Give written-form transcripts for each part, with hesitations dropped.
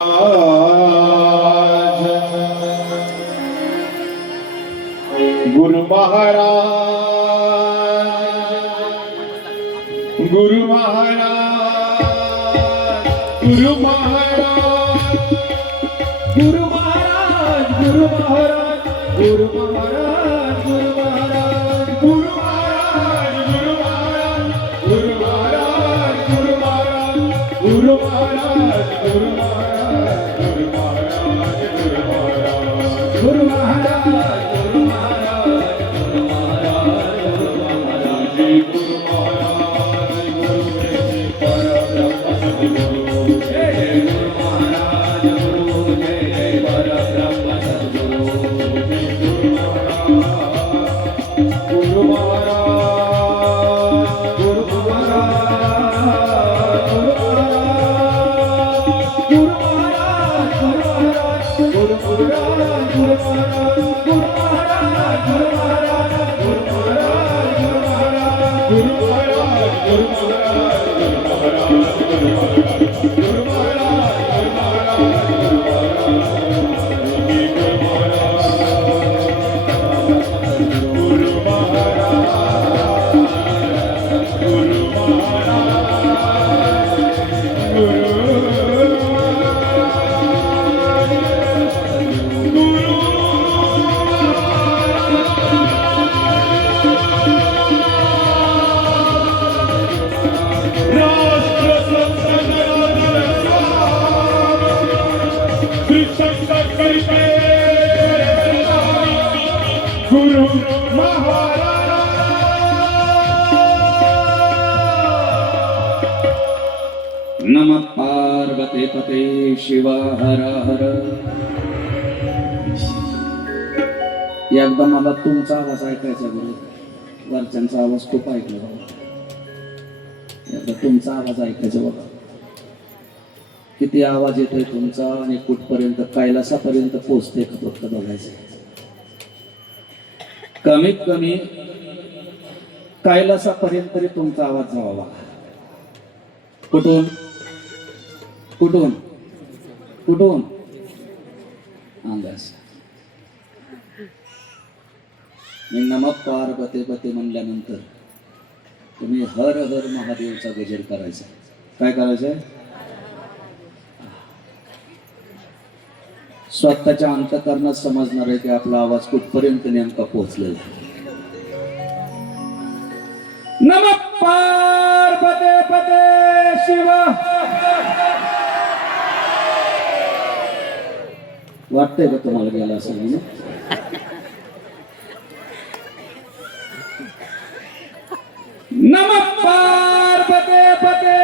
गुरु महाराज, गुरु महाराज, गुरु महाराज, गुरु महाराज, गुरु महाराज, गुरु महाराज, गुरु महाराज, गुरु महाराज, गुरु महाराज, गुरु महाराज, गुरु महाराज, गुरु महाराज, गुरु महाराज, गुरु महाराज, गुरु महाराज, गुरु नमः पार्वते पते शिव हर हर. एकदा मला तुमचा आवाज ऐकायचा बरोबर, वरच्यांचा आवाज खूप ऐकला बाबा. एकदा तुमचा आवाज ऐकायचा बघा, किती आवाज येतोय तुमचा आणि कुठपर्यंत, कैलासापर्यंत पोहोचते का फक्त बघायचं. कमीत कमी कैलासापर्यंत तरी तुमचा आवाज जावा. कुठून कुठून कुठून अंदाज. मी नमः पार्वते पते म्हणल्यानंतर तुम्ही हर हर महादेवचा गजर करायचा. काय करायचंय? स्वतःच्या अंतःकरणात समजणार आहे की आपला आवाज कुठपर्यंत नेमका पोहोचलेला. नमः पार्वते पते शिव. वाटतंय का तुम्हाला गेला असं म्हणून? नमः पार्वते पते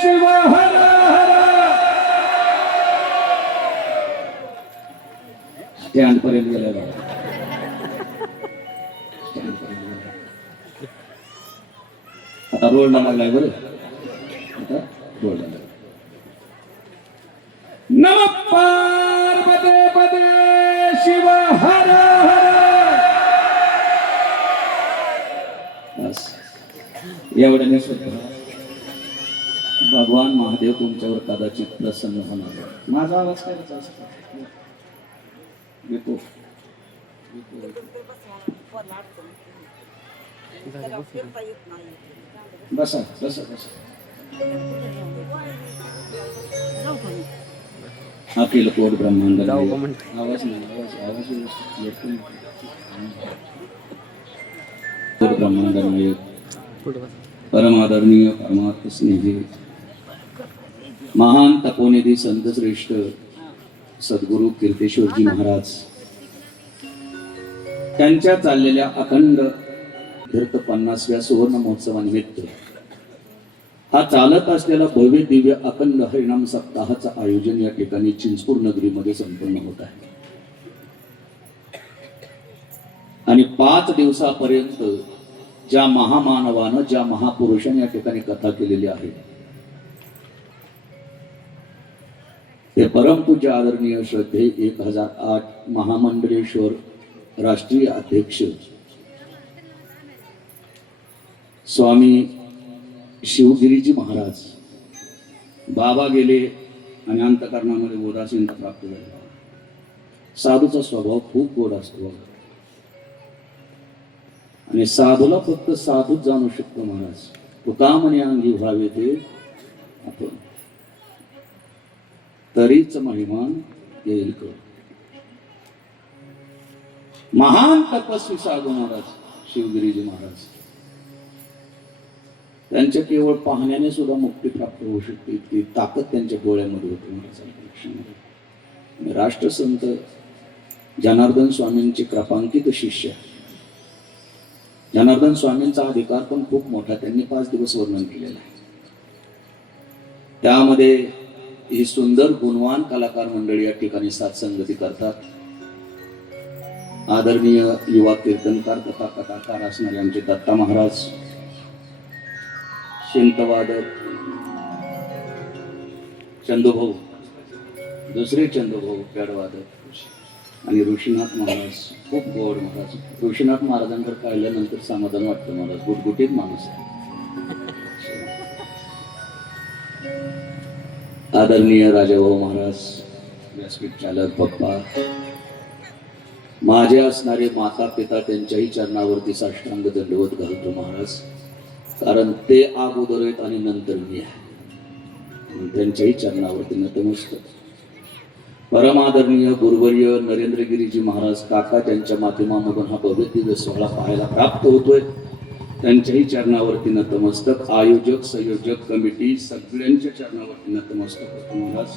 शिव हर हर. स्टँड पर्यंत गेला बघा. स्टँड पर्यंत गेला. आता रोड लागलाय बरं. आता रोड लागलाय. नमः पार्वते पते शिव हर हर. बस एवढ्याने भगवान महादेव तुमच्यावर कदाचित प्रसन्न होणार. माझा आवाज काय येतो? बसा बसा बसा. अखिल कोट ब्रह्मांड आवाज नाही, आवाज येतो. कोट ब्रह्मांड परम आदरणीय परमात्म स्नेही महान तपोनिधी संत श्रेष्ठ सद्गुरु कीर्तेश्वरजी महाराज त्यांच्या चाललेल्या अखंड तीर्थ 50व्या सुवर्ण महोत्सवानिमित्त हा चालत असलेला भव्य दिव्य अखंड हरिनाम सप्ताहाचं आयोजन या ठिकाणी चिंचपूर नगरीमध्ये संपन्न होत आहे. आणि 5 दिवसापर्यंत ज्या महामानवानं, ज्या महापुरुषाने या ठिकाणी कथा केलेली आहे ते परमपूज्य आदरणीय श्रद्धे 1008 महामंडलेश्वर राष्ट्रीय अध्यक्ष स्वामी शिवगिरीजी महाराज. बाबा गेले आणि अंतःकरणामध्ये उदासीनता प्राप्त झाली. साधूचा स्वभाव खूप गोड असतो बघा. आणि साधूला फक्त साधूच जाणू शकतो महाराज. तो का म्हणे अंगी व्हावे ते आपण, तरीच महिमान येईल कळ. महान तपस्वी साधू महाराज शिवगिरीजी महाराज, त्यांच्या केवळ पाहण्याने सुद्धा मुक्ती प्राप्त होऊ शकते इतकी ताकद त्यांच्या डोळ्यामध्ये होती महाराजांच्या लक्षामध्ये. राष्ट्रसंत जनार्दन स्वामींचे कृपांकित शिष्य. जनार्दन स्वामींचा अधिकार पण खूप मोठा, त्यांनी 5 दिवस वर्णन केलेलं आहे. त्यामध्ये ही सुंदर गुणवान कलाकार मंडळी या ठिकाणी साथसंगती करतात. आदरणीय युवा कीर्तनकार तथा कथाकार असणारे आमचे दत्ता महाराज, शिंतवादक चंदूभाऊ, दुसरे चंदूभाऊ पेडवादक आणि ऋषीनाथ महाराज. खूप गोड महाराज. ऋषीनाथ महाराजांकडे पाहिल्यानंतर समाधान वाटतं महाराज. गुटगुटीत माणूस आहे. आदरणीय राजाभाऊ महाराज, व्यासपीठ चालक पप्पा, माझे असणारे माता पिता, त्यांच्याही चरणावरती साष्टांग दंडवत घालतो महाराज. कारण ते अगोदर आहेत आणि नंतर मी आहे. त्यांच्याही चरणावरती नतमस्तक. परमादरणीय गुरुवर्य नरेंद्रगिरीजी महाराज काका, त्यांच्या माध्यमामधून हा भव्य दिव्य सोहळा पाहायला प्राप्त होतोय. त्यांच्याही चरणावरती नतमस्तक. आयोजक, संयोजक, कमिटी सगळ्यांच्या चरणावरती नतमस्तक होतो महाराज.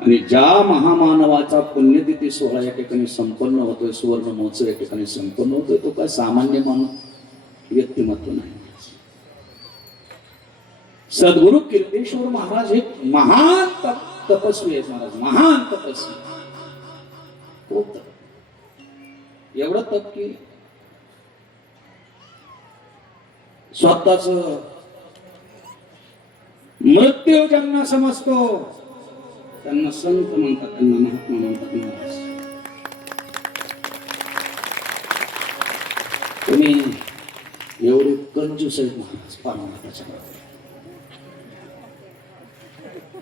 आणि ज्या महामानवाचा पुण्यतिथी सोहळा या ठिकाणी संपन्न होतोय, सुवर्ण महोत्सव या ठिकाणी संपन्न होतोय, तो काय सामान्य मानव व्यक्तिमत्व नाही. सद्गुरु कीर्तेश्वर महाराज हे महान तपस्वी आहेत महाराज. महान तपस्वी. खूप तप. एवढं तप की स्वतःच मृत्यू ज्यांना समजतो त्यांना संत म्हणतात, त्यांना महात्मा म्हणतात महाराज. तुम्ही एवढे कंजूस आहेत महाराज परमार्थाच्या बाबतीत.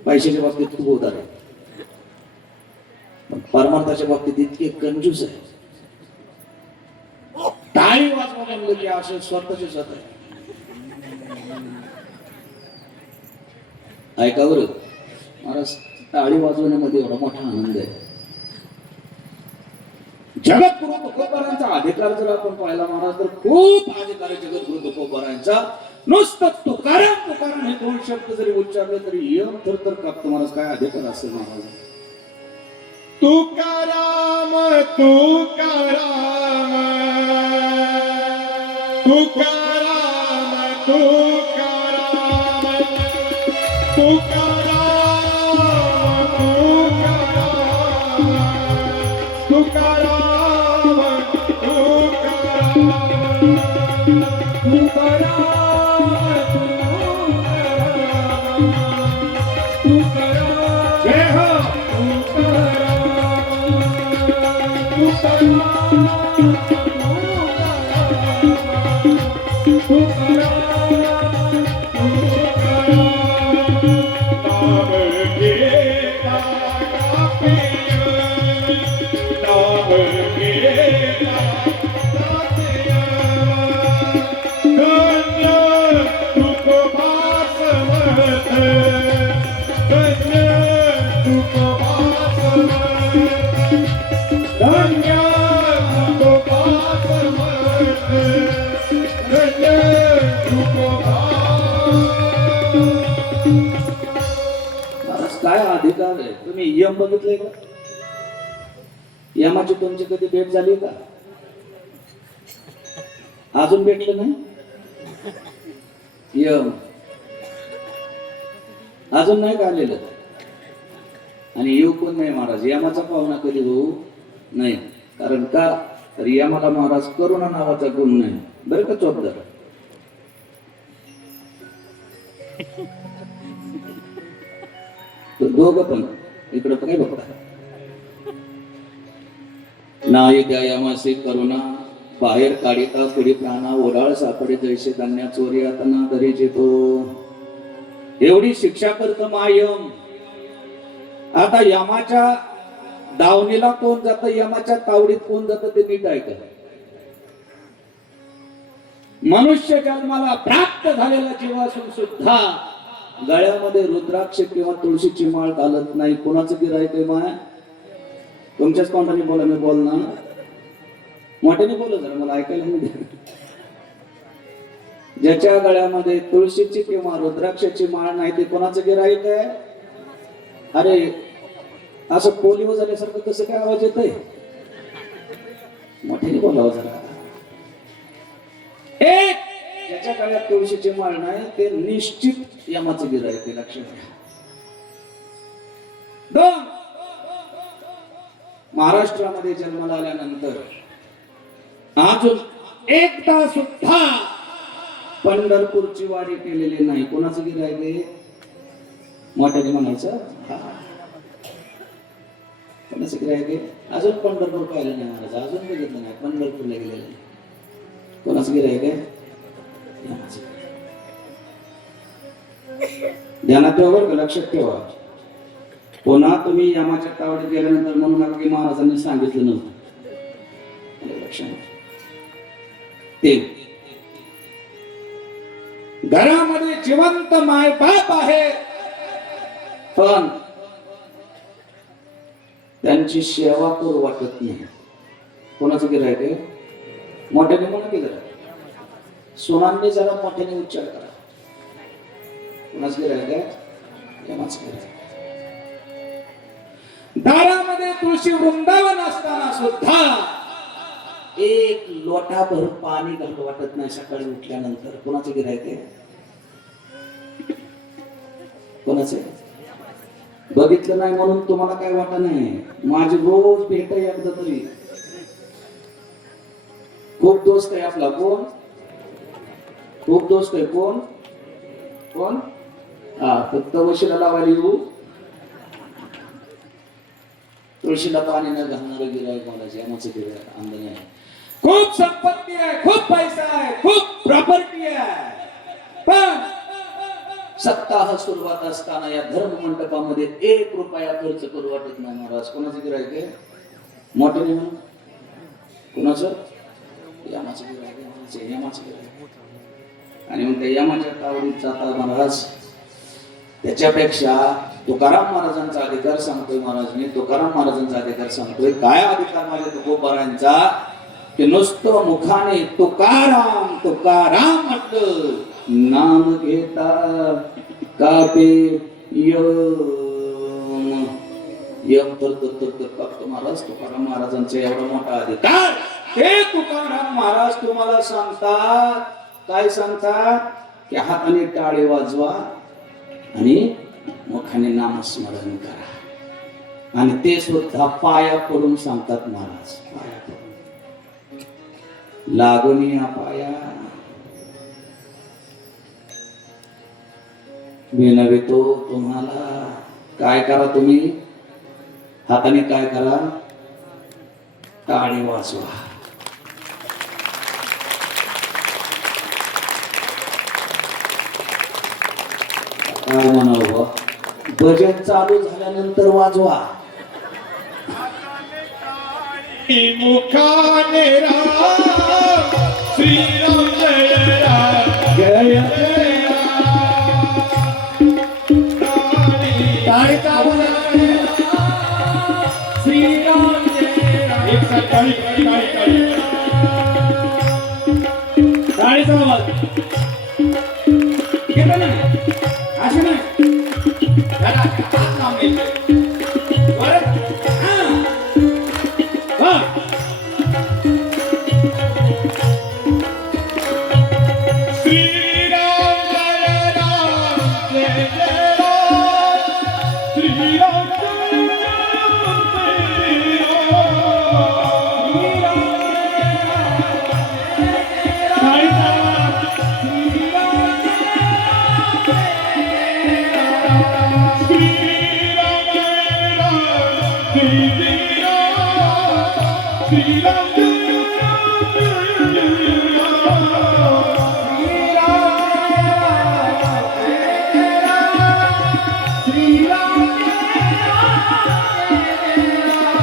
पैशाच्या बाबतीत खूप उदार आहे, पण परमार्थाच्या बाबतीत इतके कंजूस आहे. टाळी वाजवा म्हणलं की असं स्वतःचे स्वतः ऐका बरं महाराज. टाळी वाजवण्यामध्ये एवढा मोठा आनंद आहे. जगद्गुरु तुकोबारांचा अधिकार जर आपण पाहिला महाराज, तर खूप अधिकार आहे जगद्गुरु तुकोबारांचा. नुसतं तुकाराम तुकाराम हे 2 शब्द जरी उच्चारले तरी यम थरथर कापतो महाराज. काय अधिकार असेल महाराज. तुकाराम तुकाराम तुकाराम तुकाराम तुकाराम तुकाराम जय हो. काय अधिकार आहे. तुम्ही यम बघितले का? यमाची तुमची कधी भेट झाली का? अजून भेटलं नाही. यम अजून नाही का आलेलं. आणि येऊ पण नाही महाराज. यमाचा पाहुणा कधी होऊ नाही. कारण का तर यमाला महाराज करुणा नावाचा गुण नाही बरं का. चोपदार दोघं पण इकडं काय बघता. नाही त्या यमासे करुणा बाहेर काढिता पुढे प्राणा ओढाळ सापडे जैसे धान्या चोरी आता ना घरी जेतो. एवढी शिक्षा करत मायम. आता यमाच्या दावणीला कोण जातं, यमाच्या तावडीत कोण जातं ते नीट ऐका. मनुष्य जन्माला प्राप्त झालेला जीव असून सुद्धा गळ्यामध्ये रुद्राक्ष किंवा तुळशीची माळ घालत नाही. कोणाचं गिरायक आहे माय? तुमच्याच तोंडाने बोला, मी बोलणार मोठ्याने बोला जरा, मला ऐकायला नाही द्या. ज्याच्या गळ्यामध्ये तुळशीची किंवा रुद्राक्षाची माळ नाही ते कोणाचं गिरायक आहे? अरे असं पोलिओ झाल्यासारखं कसं काय आवाज येतोय? मोठ्याने बोलावं जरा. एक ज्याच्या गळ्यात तुळशीची माळ नाही ते निश्चित यमाचं गिरायक आहे, लक्षात घ्या. दोन, महाराष्ट्रामध्ये जन्माला आल्यानंतर अजून एकदा सुद्धा पंढरपूरची वारी केलेली नाही. कोणाचं गिरायक आहे? मोठ्याने म्हणायचं. कोणाचं गिरायक आहे? अजून पंढरपूर पाहिलं नाही महाराज, अजून बघितलं नाही, पंढरपूरला गेलेलं नाही. कोणाचं गिरायक आहे? ध्यानात ठेवा बरं का, लक्षात ठेवा. पुन्हा तुम्ही यमाच्या तावडीत गेल्यानंतर म्हणू नका की महाराजांनी सांगितलं नव्हतं. लक्षात. ते घरामध्ये जिवंत मायबाप आहे पण त्यांची सेवा करू वाटत नाही. कोणाचं गिरायक आहे? मोठ्याने म्हणून की जरा सोनांनी जरा मोठ्याने उच्चार करा. कोणाचं गिरायक आहे? यमाचं गिरायक. दारामध्ये तुळशी वृंदावन असताना सुद्धा एक लोटाभर पाणी घालू वाटत नाही सकाळी उठल्यानंतर. कोणाचं गिरायक आहे? कोणाचं? बघितलं नाही म्हणून तुम्हाला काय वाटत नाही. माझी रोज भेट आहे एकदा तरी. खूप दोस्त आहे आपला. कोण? खूप दोस्त आहे. कोण? कोण? हा, फक्त वशीला लावायला येऊ. तुळशीला पाणी न घालणारं गिरायक मला यमाचं गिरायक आंदोलन आहे. खूप संपत्ती आहे, खूप पैसा आहे, खूप प्रॉपर्टी आहे, पण सप्ताह सुरुवात असताना या धर्म मंडपामध्ये 1 रुपया खर्च करू वाटत नाही महाराज. कोणाचं गिरायक आहे? मोठ्याने म्हणून. कोणाचं? यमाचं गिरायक आहे. यमाचं गिरायक. आणि मग त्या यमाच्या तावडीत जाता महाराज. त्याच्यापेक्षा तुकाराम महाराजांचा अधिकार सांगतोय महाराज मी. तुकाराम महाराजांचा अधिकार सांगतोय. काय अधिकार माझ्या तुकोबारांचा? की नुसतं मुखाने तुकाराम तुकाराम म्हटलं, नाम घेता कापे यम तर फक्त महाराज तुकाराम महाराजांचा एवढा मोठा अधिकार. ते तुकाराम महाराज तुम्हाला सांगतात. काय सांगतात? की हाताने टाळे वाजवा आणि मुखाने नामस्मरण करा. आणि ते सुद्धा पाया पडून सांगतात महाराज. पाया पडून लागून या पाया. विनवितो तुम्हाला. काय करा तुम्ही? हाताने काय करा? टाळी वाजवा. काय म्हणावं? भजन चालू झाल्यानंतर वाजवा. मुखाने राम श्रीराम जय राम जय जय राम. टाळीचा आवाज. श्रीराम जय राम. एक साथ टाळी टाळी टाळी. टाळीचा आवाज. केलं ना? असं नाही. हात लांबले.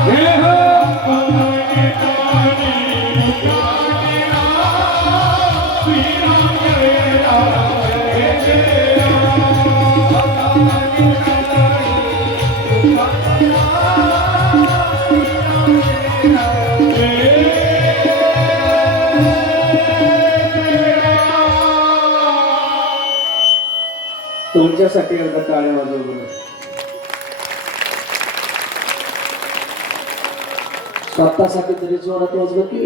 हे हो पवने पाणी मुखाने राम श्रीराम जय राम जय राम पवने पाणी मुखाने राम श्रीराम जय राम. तुमच्यासाठी एकदा टाळ्या वाजव बरं. स्वतःसाठी तरी जोरात वाजव की.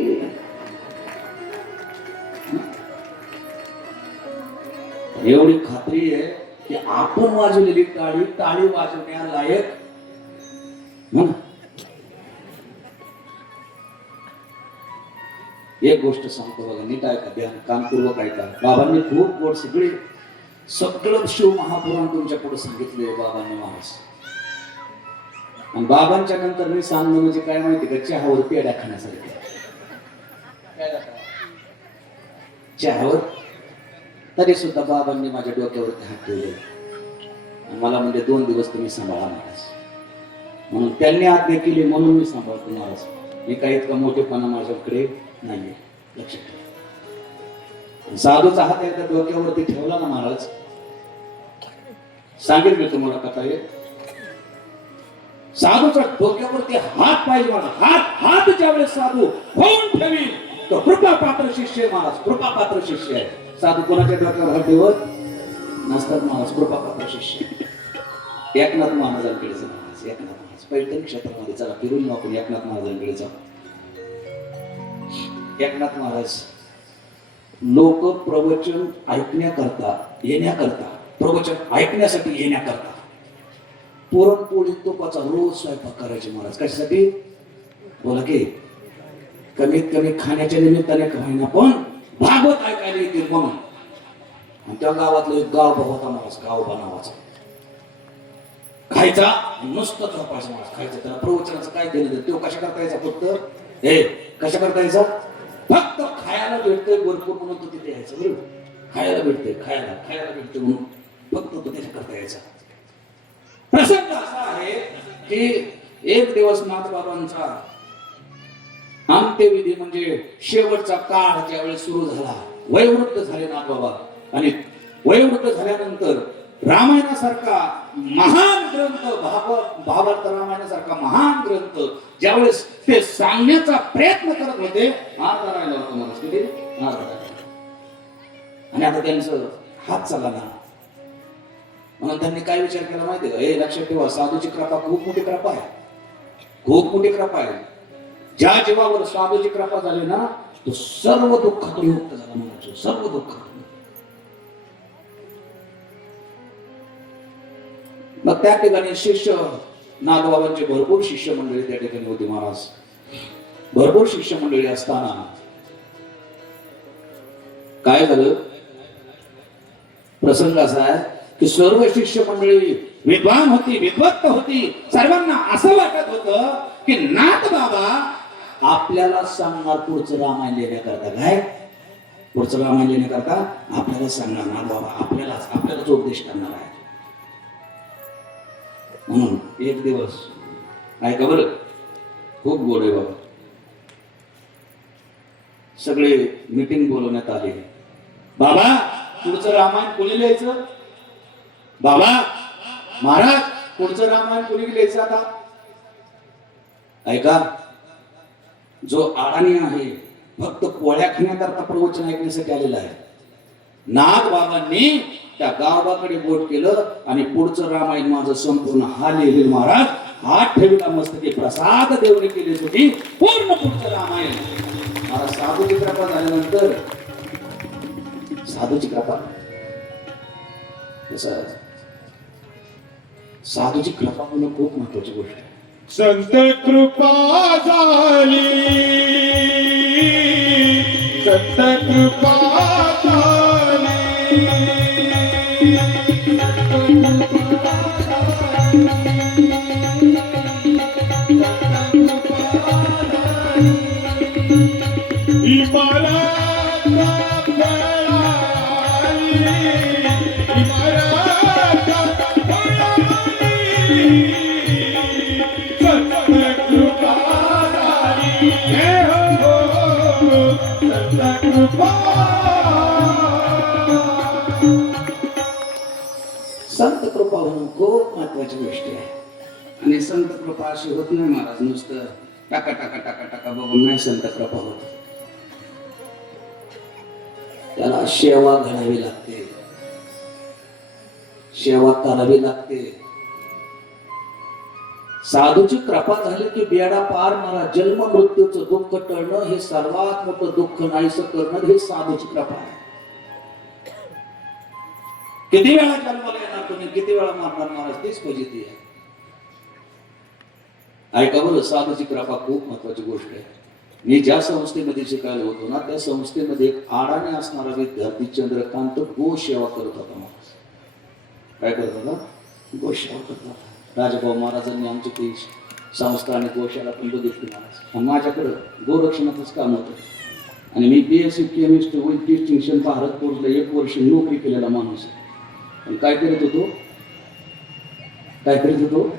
एवढी खात्री आहे की आपण वाजवलेली टाळी टाळी वाजवण्यालायक हो ना? एक गोष्ट सांगतो बघा, नीट ऐका, ध्यान कानपूर्वक ऐका. बाबांनी खूप गोड सगळं शिव महापुराण तुमच्या पुढे सांगितले बाबांनी महाराज. आणि बाबांच्या नंतर मी सांगणं म्हणजे काय माहिती का, चहावर पेड्या खाण्यासारखे. चहावर तरी सुद्धा बाबांनी माझ्या डोक्यावरती हात ठेवले आणि मला म्हणजे 2 दिवस तुम्ही सांभाळा महाराज. म्हणून त्यांनी आज्ञा केली म्हणून मी सांभाळतो महाराज. मी काही इतका मोठेपणा माझ्याकडे नाहीये, लक्षात ठेवा. साधूचा हात एकदा डोक्यावरती ठेवला ना महाराज, सांगेल मी तुम्हाला कथा आहे. साधूच्या डोक्यावरती हात पाहिजे मला. हात ज्यावेळेस साधू होऊन ठेवी तो कृपा पात्र शिष्य महाराज, कृपा पात्र शिष्य आहे. साधू कोणाच्या डोक्यावर हात ठेवत नसतात महाराज, कृपा पात्र शिष्य. एकनाथ महाराजांकडे जा महाराज, एकनाथ महाराज पैठण क्षेत्रामध्ये चला फिरून आपण एकनाथ महाराजांकडे जाऊ. एकनाथ महाराज लोक प्रवचन ऐकण्याकरता येण्याकरता, प्रवचन ऐकण्यासाठी येण्याकरता पुरणपोळी तुपाचा रोज स्वयंपाक करायचे महाराज. कशासाठी बोला की, कमीत कमी खाण्याच्या निमित्ताने होईना पण भागवत ऐकायला येतील म्हणून. आणि त्या गावातलं एक गाव होता महाराज, गावबा नावाचा. खायचा नुसतं झोपायचं महाराज, खायचं. त्याला प्रवचनाचं काय देणं तो कशा करता यायचा, फक्त हे कशा करता यायचा, फक्त खायला भेटतंय भरपूर म्हणून तो तिथे यायचं. बरोबर, खायला भेटतंय, खायला भेटतंय म्हणून फक्त तो त्याच्या करता यायचा. प्रसंग असा आहे की एक दिवस नाथबाबांचा अंत्यविधी म्हणजे शेवटचा काळ ज्यावेळेस सुरू झाला, वयोवृद्ध झाले नाथबाबा. आणि वयोवृद्ध झाल्यानंतर रामायणासारखा महान ग्रंथ, भागवत रामायणासारखा महान ग्रंथ ज्यावेळेस ते सांगण्याचा प्रयत्न करत होते, अर्धा राहिला होता मला किती, आणि आता त्यांचं हात चालला ना. म्हणून त्यांनी काय विचार केला माहिती का, हे लक्षात ठेवा, साधूची कृपा खूप मोठी कृपा आहे, खूप मोठी कृपा आहे. ज्या जीवावर साधूची कृपा झाली ना तो सर्व दुःखातून मुक्त झाला म्हणायचो, सर्व दुःखातून. मग त्या ठिकाणी शिष्य नाथबाबांचे भरपूर शिष्य मंडळी त्या ठिकाणी होती महाराज. भरपूर शिष्य मंडळी असताना काय झालं, प्रसंग असा आहे की सर्व शिष्य मंडळी विद्वान होती, विद्वत्त होती. सर्वांना असं वाटत होतं की नाथ बाबा आपल्याला सांगणार पुढचं रामायण लिहिण्याकरता. काय पुढचं रामायण लिहिण्याकरता आपल्याला सांगणार नाथ बाबा, आपल्यालाच उपदेश करणार आहे. म्हणून एक दिवस ऐका बरं, खूप गोड आहे बाबा. सगळे मीटिंग बोलवण्यात आले. बाबा पुढचं रामायण कोणी लिहायचं, बाबा महाराज पुढचं रामायण कोणी लिहायचं. आता ऐका, जो अडाणी आहे फक्त पोळ्या खाण्याकरता प्रवचन ऐकण्यासाठी आलेला आहे. नाथ बाबांनी त्या गावाकडे बोट केलं आणि पुढचं रामायण माझं संपूर्ण हा लिहिल महाराज. हात ठेवला मस्तकी, प्रसाद देवणी केली होती पूर्ण पुढचं रामायण. मला साधूची कृपा झाल्यानंतर, साधूची कृपा कसं, साधूची कृपा म्हणून खूप महत्वाची गोष्ट आहे. संत कृपा झाली, संत कृपा झाली, इमारत कृपा कृपा संत कृपा होणं खूप महत्वाची गोष्ट आहे. आणि संत कृपा अशी होत नाही महाराज, नुसतं टाका टाका टाका टाका बघून नाही संत कृपा होत. त्याला सेवा घडावी लागते, सेवा करावी लागते. साधूची कृपा झाली की बेडा पार, मला जन्म मृत्यूचं दुःख टळणं हे सर्वात मोठं दुःख नाहीसं करणं हे साधूची कृपा आहे. किती वेळा जन्माला येणार तुम्ही, किती वेळा मारणार महाराज, तीच फजिती आहे. ऐका बरं, साधूची कृपा खूप महत्वाची गोष्ट आहे. मी ज्या संस्थेमध्ये शिकायला होतो ना, त्या संस्थेमध्ये एक आडाने असणारा विद्यार्थी चंद्रकांत गोसेवा करत होता महाराज. काय करत होता? गोसेवा करत होता. राजाभाऊ महाराजांनी आमची ती संस्था आणि गोशाला पण बघितली महाराज. आणि माझ्याकडं गोरक्षणाचंच काम होतं. आणि मी BSc केमिस्ट्री विथ डिस्टिंक्शन भारत कोर्सला 1 वर्ष नोकरी केलेला माणूस. पण काय करत होतो? काय करत होतो?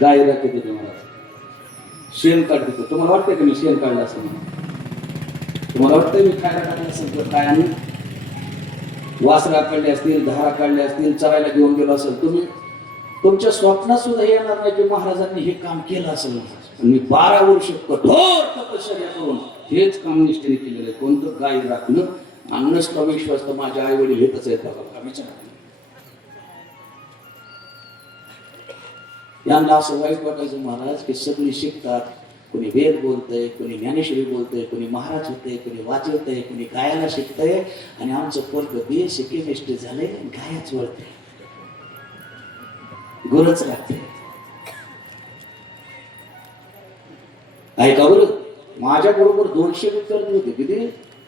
गाय राखत होतो महाराज. शेण काढत होतो. तुम्हाला वाटतंय का मी शेण काढलं असं म्हणून? तुम्हाला वाटतंय मी काय काढलं असेल तर काय? आणि वासरा काढले असतील, धारा काढले असतील, चरायला घेऊन गेलो असेल, तुम्ही तुमच्या स्वप्नात सुद्धा येणार नाही की महाराजांनी हे काम केलं असेल. मी 12 वर्ष कठोर तपश्चर्या करून हेच काम निष्ठेने केलेलं आहे. कोणतं गाय राखणं अन्नच विश्वास तर माझ्या आई वडील हेतच आहेत बघा. यांना असं वाईट वाटायचं महाराज की सगळी शिकतात, कोणी वेद बोलतंय, कोणी ज्ञानेश्वरी बोलतंय, कोणी महाराज होतंय, कोणी वाचवतंय, कोणी गायला शिकतंय, आणि आमचं पोरग BSc केमिस्ट्री झालंय, गायच वळतंय, गुरच लागते. ऐका बरं, माझ्या बरोबर 200 विद्यार्थी होते. किती?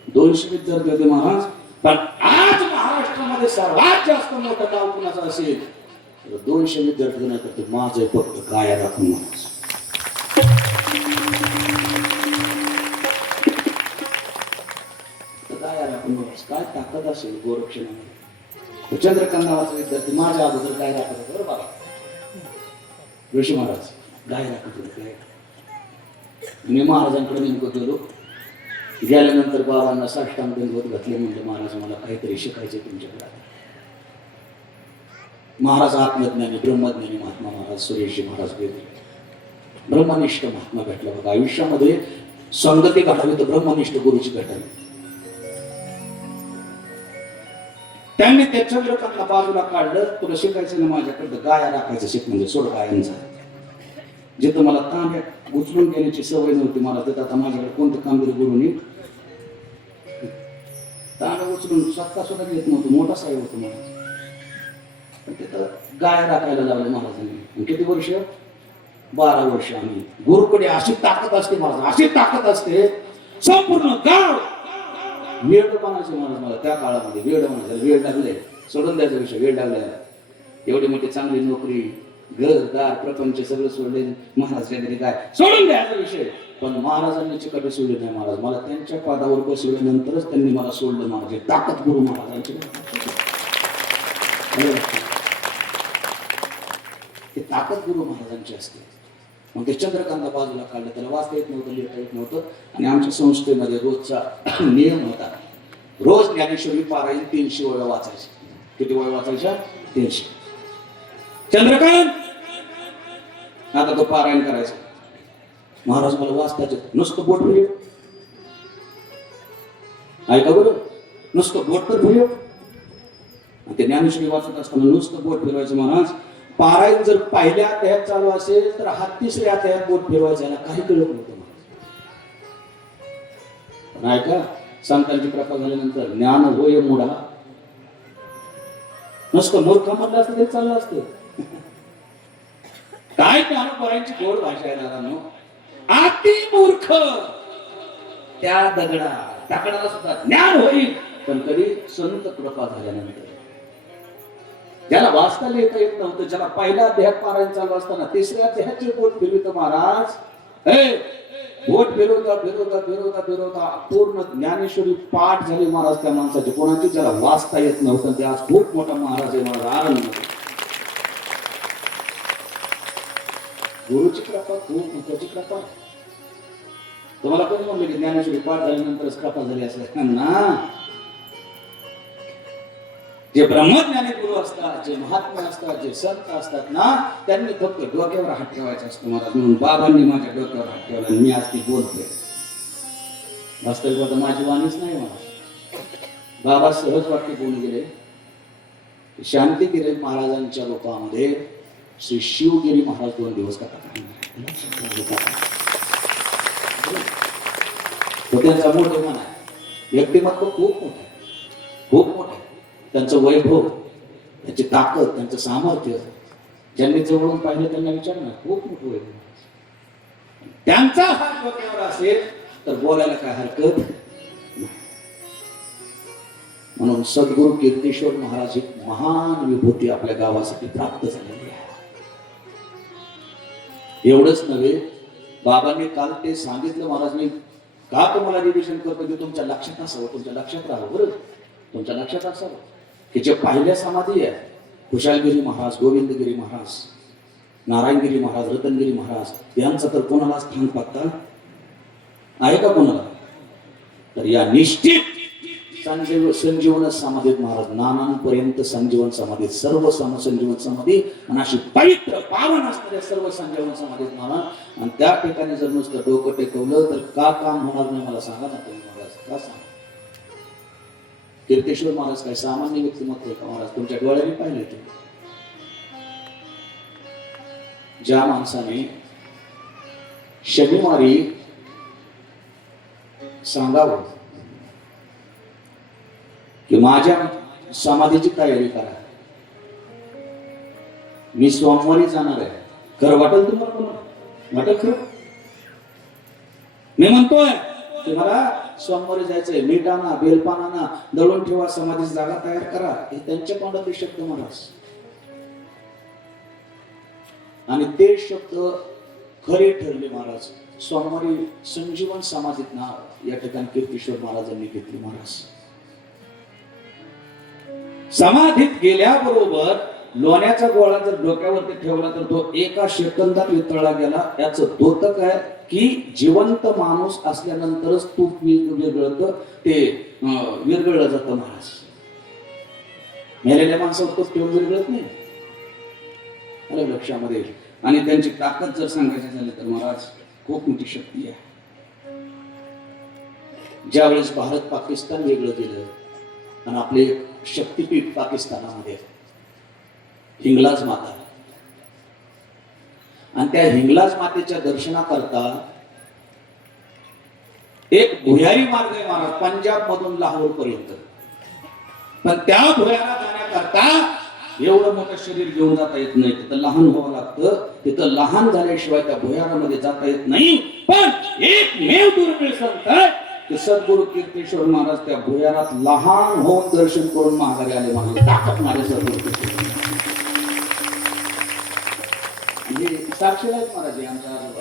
200 विद्यार्थी होते महाराज. पण आज महाराष्ट्रामध्ये सर्वात जास्त मोठं नाव कुणाचं असेल 200 विद्यार्थी नाही तर माझं फक्त गाया राखून महाराज. गाया राखून महाराज काय ताकद असेल गोरक्षणामध्ये. चंद्रकांत नावाचा विद्यार्थी माझ्या अगोदर गाय राखत होता. बरं बाबा, ऋषी महाराज गाय राखत होते. गाय मी महाराजांकडे नेमकं गेलो. गेल्यानंतर बाबांना साष्टांग दंडवत घातले. म्हणजे महाराज मला काहीतरी शिकायचे तुमच्याकडे. महाराज आत्मज्ञानी ब्रह्मज्ञानी महात्मा महाराज सुरेशजी महाराज भेटले. ब्रह्मनिष्ठ महात्मा भेटला बघा. आयुष्यामध्ये संगती घडावी तर ब्रह्मनिष्ठ गुरुची घटावी. त्यांनी ते चंद्रकांतला बाजूला काढलं. तुला शिकायचं ना माझ्याकडं, गाया राखायचं शिक, म्हणजे सोड गायांचा. जिथं मला तांब्या उचलून घेण्याची सवय नव्हती मला, तर आता माझ्याकडे कोणतं कामगिरी गुरुनी तांब्या उचलून स्वतः सुद्धा घेत नव्हतं. मोठा साहेब होतो मला. तिथं गाय राखायला लावलं महाराजांनी. किती वर्ष? 12 वर्ष. आम्ही गुरुकडे अशी ताकद असते महाराज, अशी ताकद असते, संपूर्ण गाव वेळ म्हणायचे महाराज. मला त्या काळामध्ये वेळ म्हणायचं. वेळ लागले सोडून द्यायचा विषय. वेळ लागला, एवढी मोठी चांगली नोकरी, घरदार, प्रपंच सगळं सोडले महाराज. काहीतरी काय सोडून द्यायचा विषय. पण महाराजांनी चिकट सोडले नाही महाराज. मला त्यांच्या पादावर बसवल्यानंतरच त्यांनी मला सोडलं महाराज. ताकद गुरु महाराजांची. ताकद गुरु महाराजांची असते. मग ते चंद्रकांत बाजूला काढलं. त्याला वाचता येत नव्हतं, लिहिता येत नव्हतं. आणि आमच्या संस्थेमध्ये रोजचा नियम होता, रोज ज्ञानेश्वरी पारायण 300 वेळा वाचायचे. किती वेळा वाचायच्या? 300. चंद्रकांत आता तो पारायण करायचा. महाराज मला वाचताच नुसतं बोट फिरव. ऐका बरं, नुसतं बोट तर फिरव. ते ज्ञानेश्वरी वाचत असताना नुसतं बोट फिरवायचं महाराज. पारायण जर पहिल्या अध्यायात चालू असेल तर 3ऱ्या अध्यायात बोट फिरवायचं. याला काही कळत नव्हतं महाराज. ऐका, संतांची कृपा झाल्यानंतर ज्ञान होय मुडा. नुसतं मूर्ख म्हणलं असतं तरी चाललं असतं. काय ज्ञानोबाईंची गोड भाषा आहे दादांनो. अति मूर्ख त्या दगडाला सुद्धा ज्ञान होईल. पण कधी संत कृपा झाल्यानंतर. ज्याला वाचता लिहिता येत नव्हतं, ज्याला पहिल्या अध्यायात पारायण चालू असताना 3ऱ्या अध्यायाचे बोट फिरवित महाराज. बोट फिरवता फिरवता फिरवता फिरवता पूर्ण ज्ञानेश्वरी पाठ झाली महाराज त्या माणसाची. कोणाची? ज्याला वाचता येत नव्हतं. ते आज खूप मोठा महाराज आहे महाराज. आनंद. गुरुची कृपा खूप महत्वाची कृपा. तुम्हाला कोणी म्हणलं की ज्ञानेश्वरी पाठ झाल्यानंतरच कथा झाली असं ना? जे ब्रह्मज्ञानी गुरु असतात, जे महात्मा असतात, जे संत असतात ना, त्यांनी फक्त डोक्यावर हात ठेवायचा असतो महाराज. म्हणून बाबांनी माझ्या डोक्यावर हात ठेवला आणि मी आज ती बोलतोय. वास्तविक आता माझी वाणीच नाही महाराज. बाबा सहज वाक्य बोलून गेले. शांतिगिरी महाराजांच्या रूपामध्ये श्री शिवगिरी महाराज 2 दिवस कथा करणार. तो त्यांचा मोठेपणा आहे, व्यक्तिमत्व खूप मोठं आहे, खूप मोठं आहे. त्यांचं वैभव, त्यांची ताकद, त्यांचं सामर्थ्य, ज्यांनी जवळून पाहिलं त्यांना विचारणार, खूप मोठं वैभव. त्यांचा हात डोक्यावर असेल तर बोलायला काय हरकत नाही. म्हणून सद्गुरु कीर्तेश्वर महाराज ही महान विभूती आपल्या गावासाठी प्राप्त झालेली आहे. एवढंच नव्हे, बाबांनी काल ते सांगितलं महाराजांनी, का तुम्हाला रिव्हिजन करतो की तुमच्या लक्षात असावं, तुमच्या लक्षात राहावं. बरोबर, तुमच्या लक्षात असावं की जे पहिल्या समाधी आहे, खुशालगिरी महाराज, गोविंदगिरी महाराज, नारायणगिरी महाराज, रतनगिरी महाराज, यांचा तर कोणाला स्थान पत्ता आहे का कोणाला? तर या निश्चित संजीवन समाधीत महाराज नानांपर्यंत संजीवन समाधीत, सर्व संजीवन समाधी आणि अशी पवित्र पावन असणाऱ्या सर्व संजीवन समाधीत महाराज. आणि त्या ठिकाणी जर नुसतं डोकं टेकवलं तर का काम होणार नाही मला सांगा ना तुम्ही महाराज, का सांगा? कीर्तेश्वर महाराज काय सामान्य व्यक्तिमत्व का महाराज? तुमच्या डोळ्यांनी पाहिले ते. ज्या माणसाने शनिवारी सांगावं की माझ्या समाधीची तयारी करा, मी सोमवारी जाणार आहे, खरं वाटेल तुम्हाला? वाटेल खरं? मी म्हणतोय की मला सोमवारी जायचंय, मीठ आणा, बेलपान आणा, दळून ठेवा, समाधीची जागा तयार करा, हे त्यांच्या तोंडातले शब्द महाराज. आणि ते शब्द खरे ठरले महाराज. सोमवारी संजीवन समाधीत ना या ठिकाणी कीर्तेश्वर महाराजांनी घेतली महाराज. समाधीत गेल्याबरोबर लोण्याचा गोळा जर डोक्यावरती ठेवला तर तो एका सेकंदात वितळला गेला. याचं द्योतक आहे की जिवंत माणूस असल्यानंतरच तूप विरघळतं, ते विरघळलं जातं महाराज. मेलेल्या माणसावर तूप ठेवून विरघळत नाही, अलग लक्षामध्ये. आणि त्यांची ताकद जर सांगायची झाली तर महाराज खूप मोठी शक्ती आहे. ज्यावेळेस भारत पाकिस्तान वेगळं केलं आणि आपले शक्तीपीठ पाकिस्तानामध्ये हिंगलाज माता, आणि त्या हिंगलाज मातेच्या दर्शनाकरता एक भुयारी मार्ग आहे महाराज, पंजाब मधून लाहोर पर्यंत. पण त्या भुयारा जाण्याकरता एवढं मोठं शरीर घेऊन जाता येत नाही, तिथं लहान व्हावं लागतं. तिथं लहान झाल्याशिवाय त्या भुयारामध्ये जाता येत नाही. पण एकमेव दुर्मिळ संत आहे ते सद्गुरु कीर्तेश्वर महाराज त्या भुयारात लहान होऊन दर्शन करून माघारी आले महाराज. ताकद मारे सद्गुरु कीर्तेश्वर म्हणजे साक्षी आहेत महाराज. आमच्या आजोबा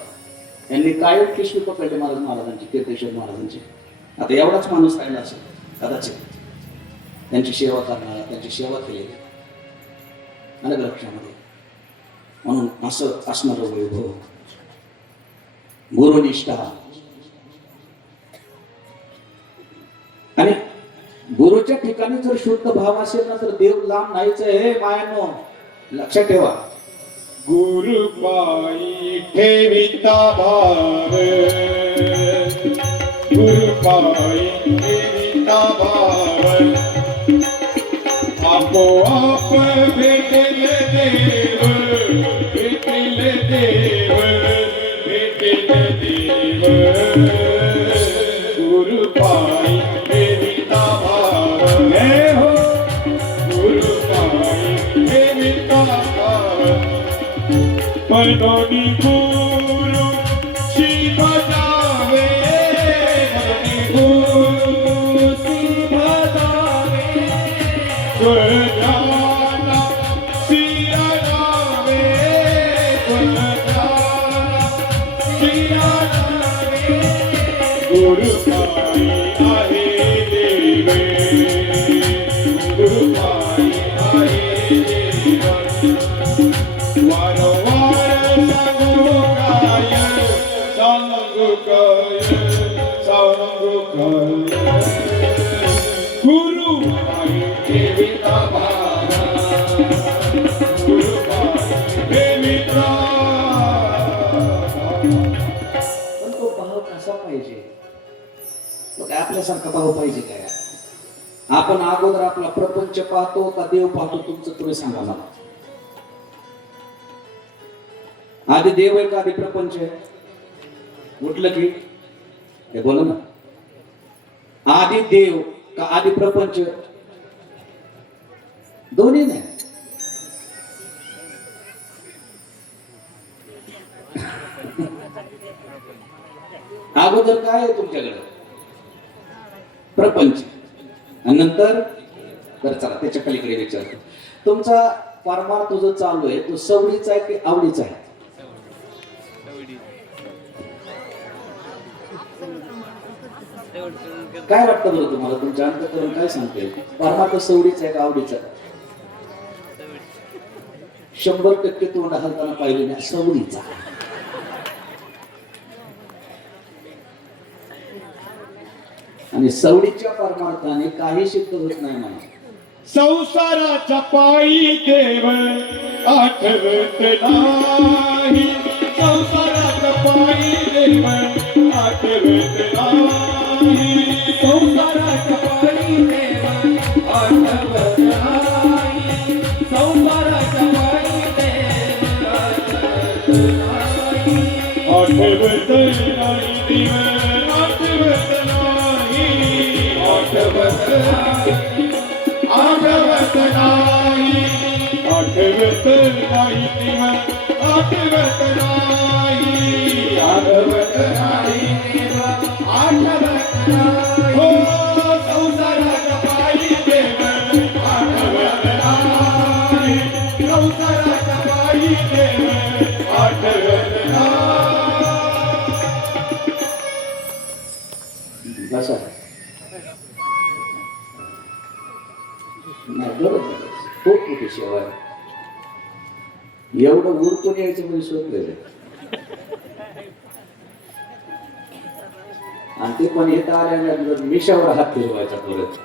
यांनी कायम पिशवी पकडले महाराज, महाराजांची, कीर्तेश्वर महाराजांची. आता एवढाच माणूस राहिला असेल कदाचित त्यांची सेवा करणारा, त्यांची सेवा केलेली अलग लक्षामध्ये. म्हणून असं असणार वैभव, गुरुनिष्ठा आणि गुरुच्या ठिकाणी जर शुद्ध भाव असेल ना तर देव लांब नाहीच आहे. हे मायानो लक्षात ठेवा. गुरुपाई ठेविता भाव, गुरुपाई ठेविता भाव, आपोआप भेटले देव, भेटले देव, भेटले देव. गुरुपाई ठेविता भाव, हे हो गुरुपाई ठेविता भाव. मनोनी गुरु शिव जावे, मनोनी गुरु शिव जावे, गुरजाना सिया जावे, गुरजाना सिया जावे. गुरुपाई आहे देवे, गुरुपाई आहे देवे. वारंवार सांगू काय, सांगू काय. गुरु आई देविता भारा गुरु देविता पण तो भाव कसा पाहिजे? मग आपल्यासारखा भाव पाहिजे काय? आपण अगोदर आपला प्रपंच पाहतो का देव पाहतो? तुमचं तुम्ही सांगा मला. आधी देव आहे का आधी प्रपंच आहे? म्हटलं की हे बोला ना, आधी देव का आधी प्रपंच? दोन्ही नाही. अगोदर काय आहे तुमच्याकडे? प्रपंच. आणि नंतर तर चला त्याच्या पलीकडे विचारतो, तुमचा परमार्थ जो चालू आहे तो सवडीचा आहे की आवडीचा आहे? काय वाटतं बरं तुम्हाला? तुमच्या अंतःकरण काय सांगते? परमार्थ सवडीचा आहे का आवडीचा? 100% तोंड हलताना पाहिले नाही, सवडीचा. आणि सवडीच्या परमार्थाने काही सिद्ध होत नाही म्हणा. संसाराच्या पायी देव आठवत नाही संसाराच्या पायी देव आठवत नाही संसाराच्या पायी देव आठवत नाही संसाराच्या पायी देव आठवत नाही आठवत नाही देव आठवत नाही आठवत नाही आठवत नाही आठवत नाही देव आठवत नाही आठवत नाही देव आठवत नाही हो संसाराच्या पायी देव आठवत नाही संसाराच्या पायी देव आठवत नाही. बसा. नाही बरोबर, खूप मोठी सेवा आहे. एवढं उरकून यायचं म्हणजे सोपं. आणि ते पण येता आल्यानंतर मिशावर हात फिरवायचा परत.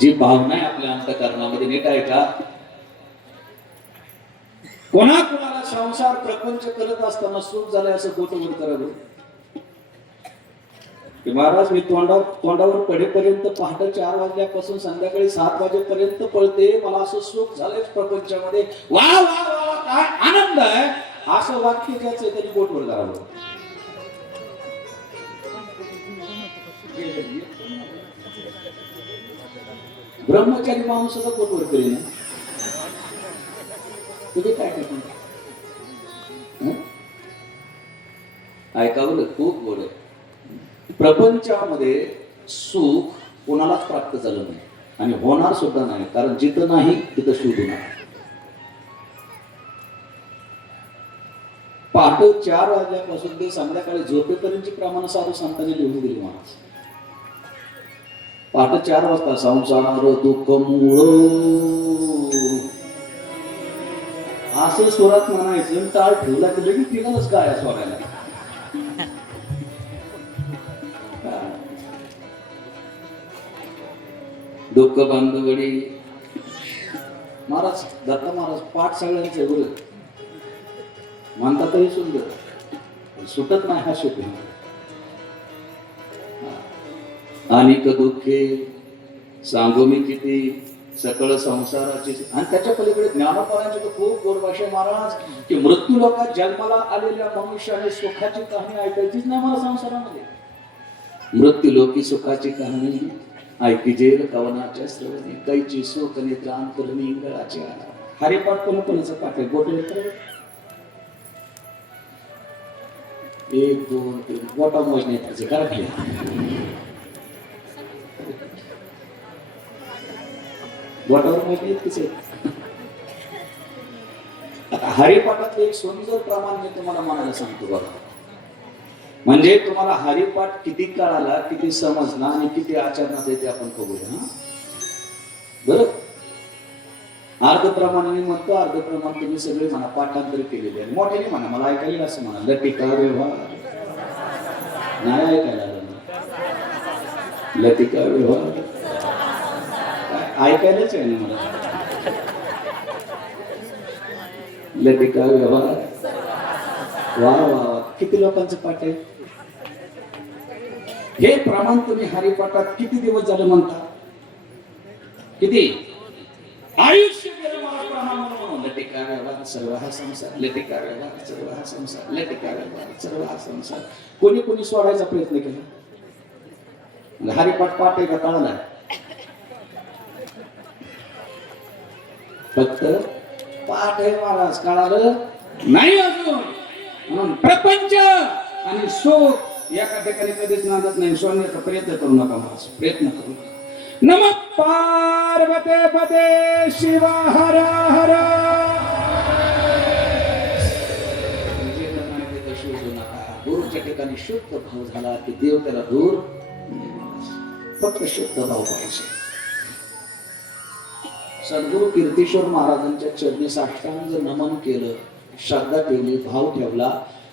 जी भावना आहे आपल्या अंतःकरणामध्ये नीट आहे का? कोणाला संसार प्रपंच करत असताना सुख झालंय असं बोटवर करावं की महाराज मी तोंडावर पडेपर्यंत पहाटे 4 वाजल्यापासून संध्याकाळी 7 वाजेपर्यंत पळते, मला असं सुख झालंय प्रपंचामध्ये, वा वा वा काय आनंद आहे, असं वाक्य ज्याचं तरी बोटवर करावं. ब्रह्मचारी माणूस सुद्धा बोटवर करेल. तुम्ही काय करता? ऐकावं खूप गोड आहे. प्रपंचामध्ये सुख कोणालाच प्राप्त झालं नाही आणि होणार सुद्धा नाही, कारण जिथं नाही तिथं शोध होणार. पहाटे 4 वाजल्यापासून ते संध्याकाळी झोपेपर्यंतची प्रमाण साधू संतांनी लिहून दिली महाराज. पहाटे 4 वाजता संसार दुःख मूळ असं सुरात म्हणायचं, टाळ ठेवला की लगेच तिघांच गाया सोडायला. दुःख बांधवडी महाराज दत्ता महाराज पाठ सगळ्यांचे एवढं म्हणतातही सुंदर, सुटत नाही हा शब्द. अनेक दुःखे सांगू मी किती सकळ संसाराची. आणि त्याच्या पलीकडे ज्ञानोपारांची तर खूप गोड भाषा महाराज की मृत्यू लोकात जन्माला आलेल्या मनुष्याने सुखाची कहाणी ऐकायचीच नाही मला संसारामध्ये. मृत्यू लोकी सुखाची कहाणी ऐकिजेल कवनाच्या श्रवणी कैची सुख नेत्र अंतर्मी इंगळाच्या. हरिपाठ कोणपणीचं पाठ आहे गोटे 1 2 3 बोटा मोजणे त्याचे करा. बोटावर मोजणे तिचे. आता हरिपाठातलं एक सुंदर प्रमाण मी तुम्हाला म्हणायला सांगतो बघा. म्हणजे तुम्हाला हरिपाठ किती काळाला, किती समजला आणि किती आचरणात येते आपण बघूया. बरोबर. अर्ध प्रमाण मी म्हणतो, अर्ध प्रमाण तुम्ही सगळे म्हणा, पाठांतर केलेले आहे. मोठ्याने म्हणा, मला ऐकायला असं म्हणा, लटिका व्यवहार. नाही ऐकायला आलं मला. लटिका व्यवहार ऐकायलाच आहे ना मला. लटिका व्यवहार. वा वा वा, किती लोकांचं पाठ आहे हे प्रमाण. तुम्ही हरिपाठात किती दिवस झाले म्हणता? किती आयुष्य गेलं मला प्रमाण म्हणून. लटिका व्यवहार सर्व हा संसार, लटिका व्यवहार सर्व हा संसार, लटिका व्यवहार सर्व हा संसार. कोणी कोणी सोडायचा प्रयत्न केला. हरिपाठ पाठ आहे का कळाला? फक्त पाठ आहे महाराज, कळालं नाही अजून. म्हणून प्रपंच आणि सुख एका ठिकाणी कधीच नांदत नाही. सोडण्याचा प्रयत्न करू नका महाराज, प्रयत्न करू नका. नमः पार्वते पते शिवा हर हर. शोधू नका. गुरुच्या ठिकाणी शुद्ध भाव झाला की देव त्याला दूर. फक्त शुद्ध भाव पाहिजे. सद्गुरु कीर्तीश्वर महाराजांच्या चरणी साष्टांग नमन केलं, श्रद्धा ठेवली, भाव ठेवला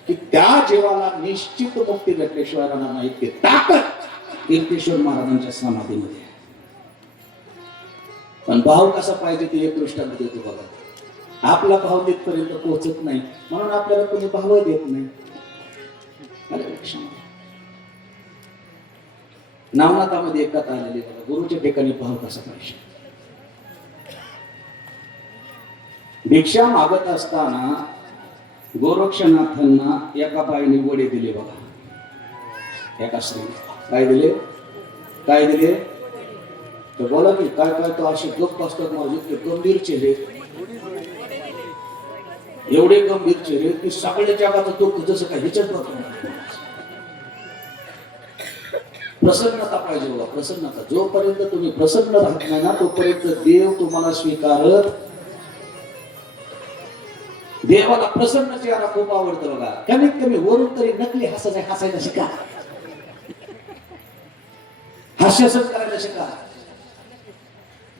की त्या जीवाला निश्चित मुक्ती भेटल्याशिवाय राहणार नाही. ते ताकद कीर्तीश्वर महाराजांच्या समाधीमध्ये. पण भाव कसा पाहिजे ते एक दृष्टांत देतो बघा. आपला भाव तिथपर्यंत पोहोचत नाही म्हणून आपल्याला कोणी भाव देत नाही. नामनाथामध्ये एक कथा आलेली बघा. गुरुच्या ठिकाणी भाव कसा पाहिजे. भिक्षा मागत असताना गोरक्षनाथांना एका बाईने वडे दिले बघा. एका स्त्रीने काय दिले? काय दिले तर बोला की काय काय तो असे गप्प असतात माझे. इतके गंभीर चेहरे, एवढे गंभीर चेहरे की सगळ्या जगाचं दुःख जसं काय ह्याच्यात बघतो. प्रसन्नता पाहिजे बघा, प्रसन्नता. जोपर्यंत तुम्ही प्रसन्न राहत नाही ना तोपर्यंत देव तुम्हाला स्वीकारत. देवाला प्रसन्न चेहरा खूप आवडतं बघा. कमीत कमी वरून तरी नकली हसायला शिका, हास्यासन करायला शिका.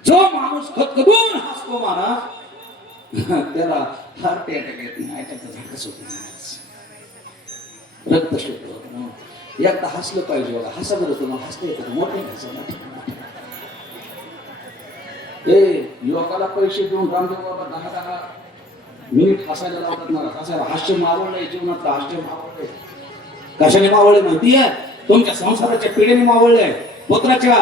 जो माणूस खदखदून हसतो माना त्याला हार्ट अटॅक येत नाही. ऐकायचं झाकच होत नाही, रक्त शुद्ध होत. एकदा हसलं पाहिजे बघा. हसा बरं, तुम्हाला हसता येतं मोठे हसं. युवकाला पैसे देऊन रामदेव बाबा 10 मिनिट हसायला लावतात मला. हसायला हास्य मावळलंय, जीवनातलं हास्य मावळलंय. कशाने मावळले माहिती आहे? तुमच्या संसाराच्या पिढीने मावळलंय, पुत्राच्या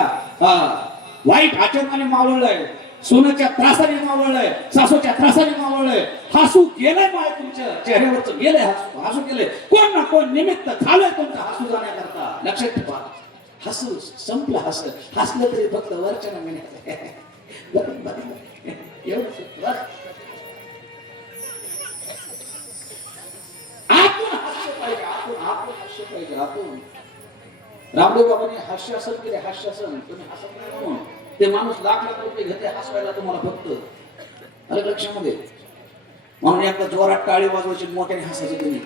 वाईट आचरणाने मावळलंय, सोन्याच्या त्रासाने मावळलंय, सासूच्या त्रासाने मावळलंय. हसू गेलंय माय तुमच्या चेहऱ्यावरचं गेलंय. हसू गेलंय. कोण ना कोण निमित्त झालंय तुमचं हसू जाण्याकरता. लक्षात ठेवा. हसू संपलं. हसलं तरी फक्त वरच्या महिन्यात एवढं. हास्य पाहिजे आतून. रामदेव बाबांनी हास्यासन केले. हास्यासन तुम्ही हसत नाही म्हणून ते माणूस लाख रुपये घेते हसवायला तुम्हाला फक्त. अरे लक्षामध्ये. म्हणून एकदा जोरात टाळी वाजवायची, मोठ्याने हसायचे तुम्ही.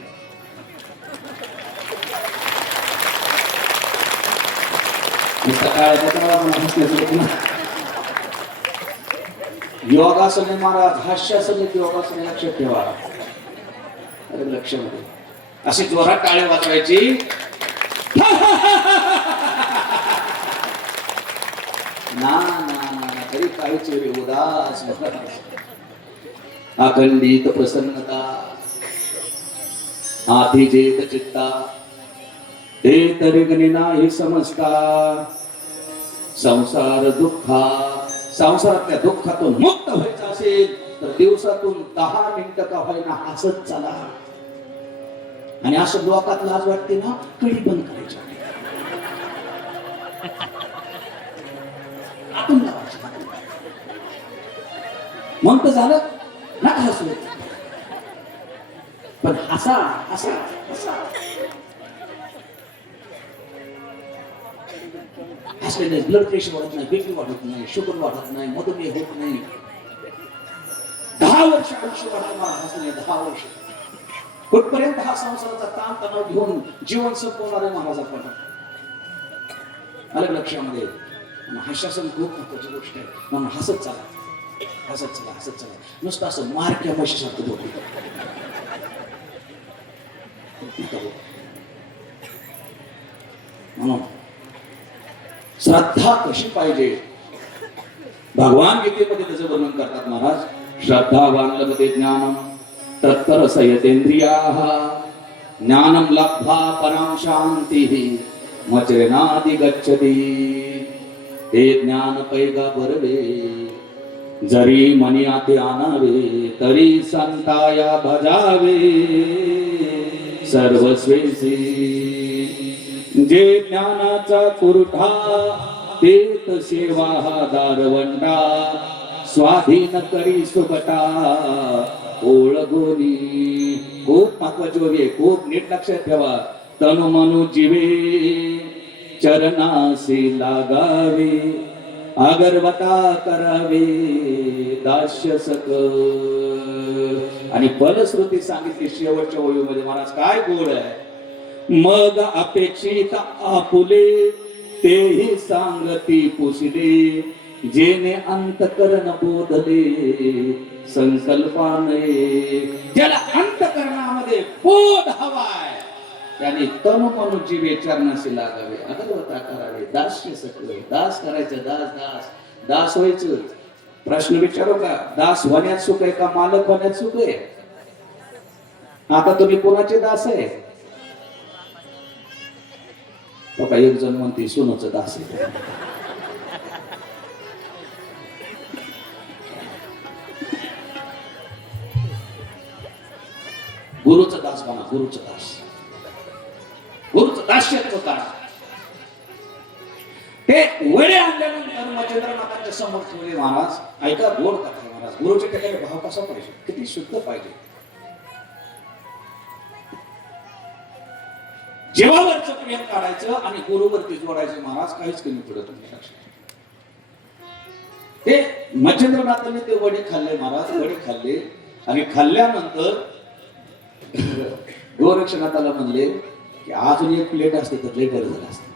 योगासने महाराज, हास्यासन योगासने लक्षात ठेवा. अरे लक्षामध्ये अशी जोरात टाळी वाजवायची. ना तरी काही चेहरे उदास. अखंडित प्रसन्नता आधी जेत चित्ता ते तरी गणिना हे समजता. संसार दुःखा, संसारातल्या दुःखातून मुक्त व्हायचं असेल तर दिवसातून 10 मिनिटं का होईना हसत चला. आणि असं लोकात लाज वाटते ना, कडी बंद करायची. आतून लावायची. मग तर झालं ना हसू. पण हसा हसा हसा. हसलेले ब्लड प्रेशर वाढत नाही, बीपी वाढत नाही, शुगर वाढत नाही, मधुमेह होत नाही. 10 वर्ष आयुष्य वाढत मला हसणे. 10 वर्ष कुठपर्यंत हा संसाराचा ताण तणाव घेऊन जीवन संपवणारे महाराज आपण. अलग लक्षामध्ये. हास्यासन खूप महत्वाची गोष्ट आहे. म्हणून हसत चाला. असंच चला नुसतं असं मारक्या म्हशीसारखं धोके म्हणून श्रद्धा कशी पाहिजे भगवान गीतेमध्ये त्याचं वर्णन करतात महाराज श्रद्धावान लभते ज्ञानम तत्पर संयतेंद्रियाः ज्ञानम लब्ध्वा परां शांतिः मचरणादि गच्छति हे ज्ञान पैगा बरवे जरी मनी आते आणावे तरी संताया भजावे सर्वस्वेसी जे ज्ञानाचा पुरठा तेत सेवा हा दारवंडा स्वाधीन करी सुबटा ओळगोनी खूप महत्वाची होते खूप नीट लक्षात ठेवा तनु मनु जीवे चरणासी लागावे अगरबता करावे दास्य सकळ आणि फलश्रुती सांगितली शेवटच्या ओळीमध्ये महाराज काय गोड आहे मग अपेक्षित आपुले तेही सांगती पुसले जेने अंतकरण बोधले संकल्पाने ज्याला अंतकरणामध्ये बोध हवाय त्याने तनु मनु जीवे चरणाशी लागावे अगरबता करावे दास्य सकळ दास करायचं दास व्हायचं प्रश्न विचारू का दास होण्यात सुख आहे का मालक होण्यात सुख आहे आता तुम्ही कोणाचे दास आहे एक जण म्हणते सोनूचं दास आहे गुरुचं दास बना गुरुचं दास्यत्व करा ते वडे आणल्यानंतर मच्छिंद्रनाथांच्या समोर ठेवले महाराज ऐका गोड कथा महाराज गुरुच्या ठिकाणी भाव कसा पाहिजे किती शुद्ध पाहिजे जीवावरचं प्रेम काढायचं आणि गुरुवरती जोडायचं महाराज काहीच कमी पडत तुम्ही लक्षात ते मच्छिंद्रनाथांनी ते वडे खाल्ले महाराज वडे खाल्ले आणि खाल्ल्यानंतर गोरक्षनाथाला म्हणले की अजून एक प्लेट असते तर लय बरं झालं असतं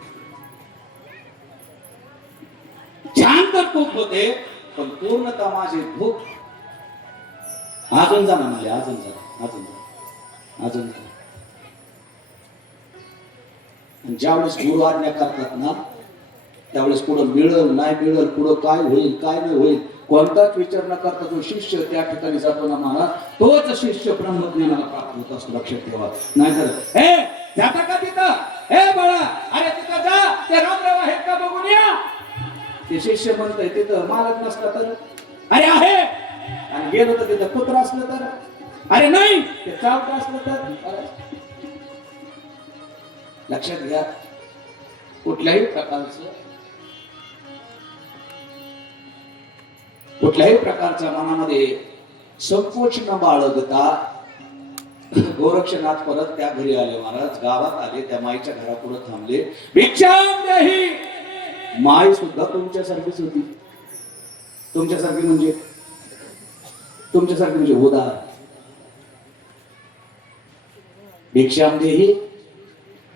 छान तर खूप होते पण पूर्णतः माझी भूक अजून जा ना म्हणले अजून जा ज्यावेळेस गुरु आज्ञा करतात ना त्यावेळेस पुढं मिळल नाही मिळल पुढं काय होईल काय नाही होईल कोणताच विचार न करता जो शिष्य त्या ठिकाणी जातो ना महाराज तोच शिष्य ब्रह्मज्ञानाला प्राप्त होत असतो लक्षात ठेवा नाहीतर ए जाता का तिथं ए बाळा अरे तिथं जा ते रामराव आहेत का बघून या ते शिष्य म्हणतंय तिथं मालक नसला तर अरे आहे आणि गेलो तर तिथं पुत्र असलं तर अरे नाही ते चावट असलं तर लक्षात घ्या कुठल्याही प्रकारच्या मनामध्ये संकोच न बाळगता गोरक्षनाथ परत त्या घरी आले महाराज गावात आले त्या माईच्या घरापुढे थांबले भिक्षाम देही माई सुद्धा तुमच्यासारखीच होती तुमच्यासारखी म्हणजे उदार भिक्षाम देही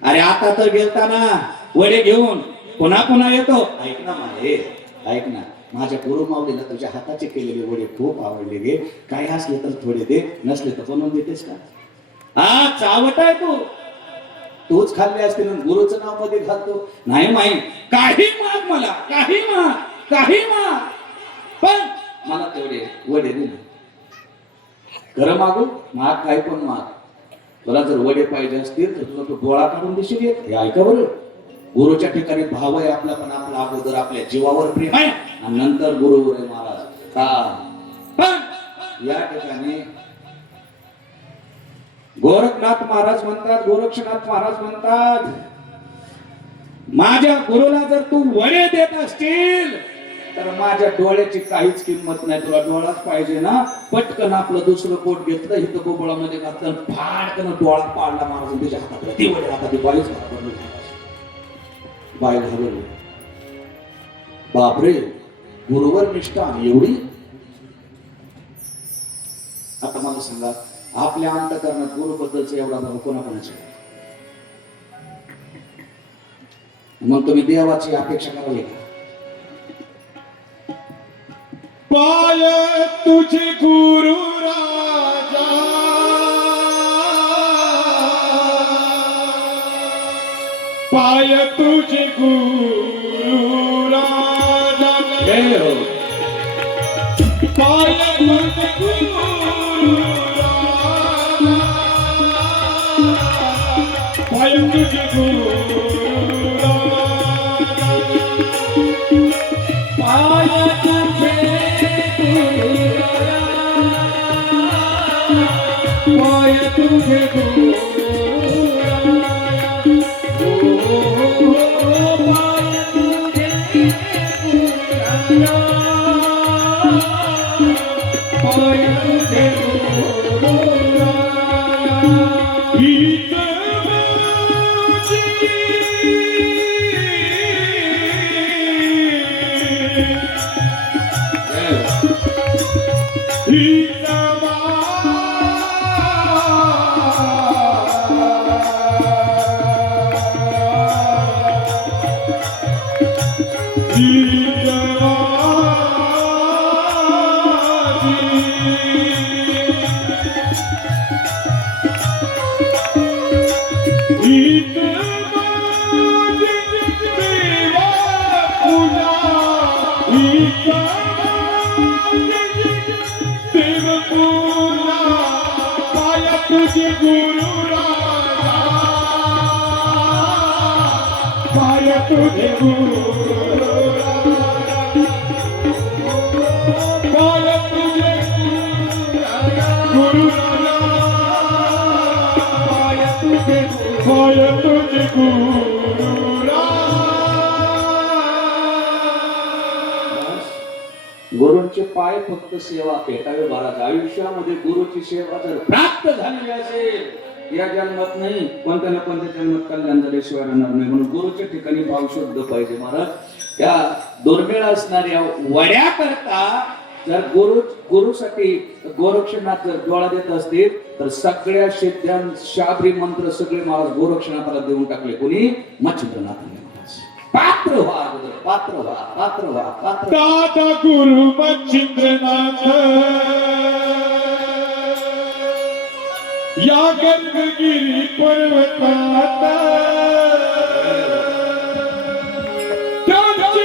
अरे आता तर गेलताना वडे घेऊन पुन्हा येतो ऐक ना माये ऐक ना माझ्या गुरुमाऊलीला तुझ्या हाताचे केलेले वडे खूप आवडले गे काही असले तर थोडे दे नसले तर बनवून देतेस का हा चावट आहे तूच खाल्ले असते ना गुरुचं नाव मध्ये घालतो नाही माई काही माग मला काही माग पण मला तेवढे वडे दे ना खरं मागू माग काही पण माग तुला जर वडे पाहिजे असतील तर तुला तो डोळा काढून देशील हे ऐका बरं गुरुच्या ठिकाणी भाव आहे आपला पण आपला अगोदर आपल्या जीवावर प्रेम आहे आणि नंतर गुरुवर आहे महाराज पण या ठिकाणी गोरखनाथ महाराज म्हणतात माझ्या गुरुला जर तू वडे देत असतील तर माझ्या डोळ्याची काहीच किंमत नाही तुला डोळाच पाहिजे ना पटकन आपलं दुसरं पोट घेतलं इथं गोबळामध्ये घातलं फाटकन डोळा पाडला महाराज त्याच्या हातात ती वडे हातात बाईच बाय घाबरले बापरे गुरुवर निष्ठा एवढी आता मला सांगा आपल्या अंतकरणात गुरुबद्दलचा एवढा भाव कोणाकोणाचा मग तुम्ही देवाची अपेक्षा करावी का पाय तुझे गुरु राजा पाय तुझे गुरु राजा जय हो. पाय तुझे गुरु राजा पाय तुझे गुरु राजा पाय तुझे पाय तुझे गुरु पाय तुझे गीत तुझे गुरु राजा पाय तुझे गुरु राजा पाय तुझे गुरु राजा पाय तुझे गुरु गुरूंचे पाय फक्त सेवा भेटावे महाराज. आयुष्यामध्ये गुरुची सेवा जर प्राप्त झालेली असेल या जन्मात नाही कोणत्या ना कोणत्या जन्मात कल्याण झाल्याशिवाय राहणार नाही. म्हणून गुरुच्या ठिकाणी भाव शुद्ध पाहिजे महाराज. त्या दुर्मिळ असणाऱ्या वड्या करता जर गुरुसाठी गोरक्षनाथ जर डोळा देत असतील तर सगळ्या सिद्ध्यां शाबरी मंत्र सगळे महाराज गोरक्षनाथाला देऊन टाकले. कोणी मच्छिंद्रनाथाने. पात्र व्हा अगोदर, पात्र व्हा, पात्र व्हा, पात्र. दादा गुरु मच्छिंद्रनाथ या गंधगिरी पर्वतात त्यांची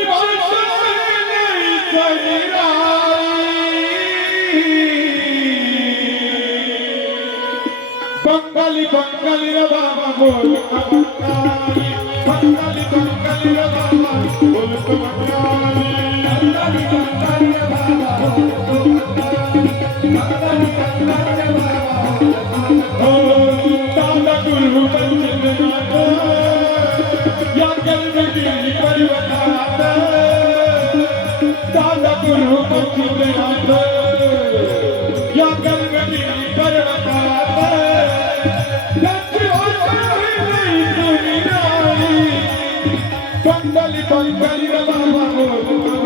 बंगाली बंगाली रे बाबा बोल बंगाली बंगाली बंगाली रे बाबा बोल बंगाली बंगाली बंगाली रे बाबा बोल बंगाली बंगाली रे बाबा बोल दादा गुरु मच्छिंद्रनाथ या गंधगिरी पर्वतात दादा गुरु मच्छिंद्रनाथ या गंधगिरी पर्वतात बंगाली बंगाली रे बाबा बोल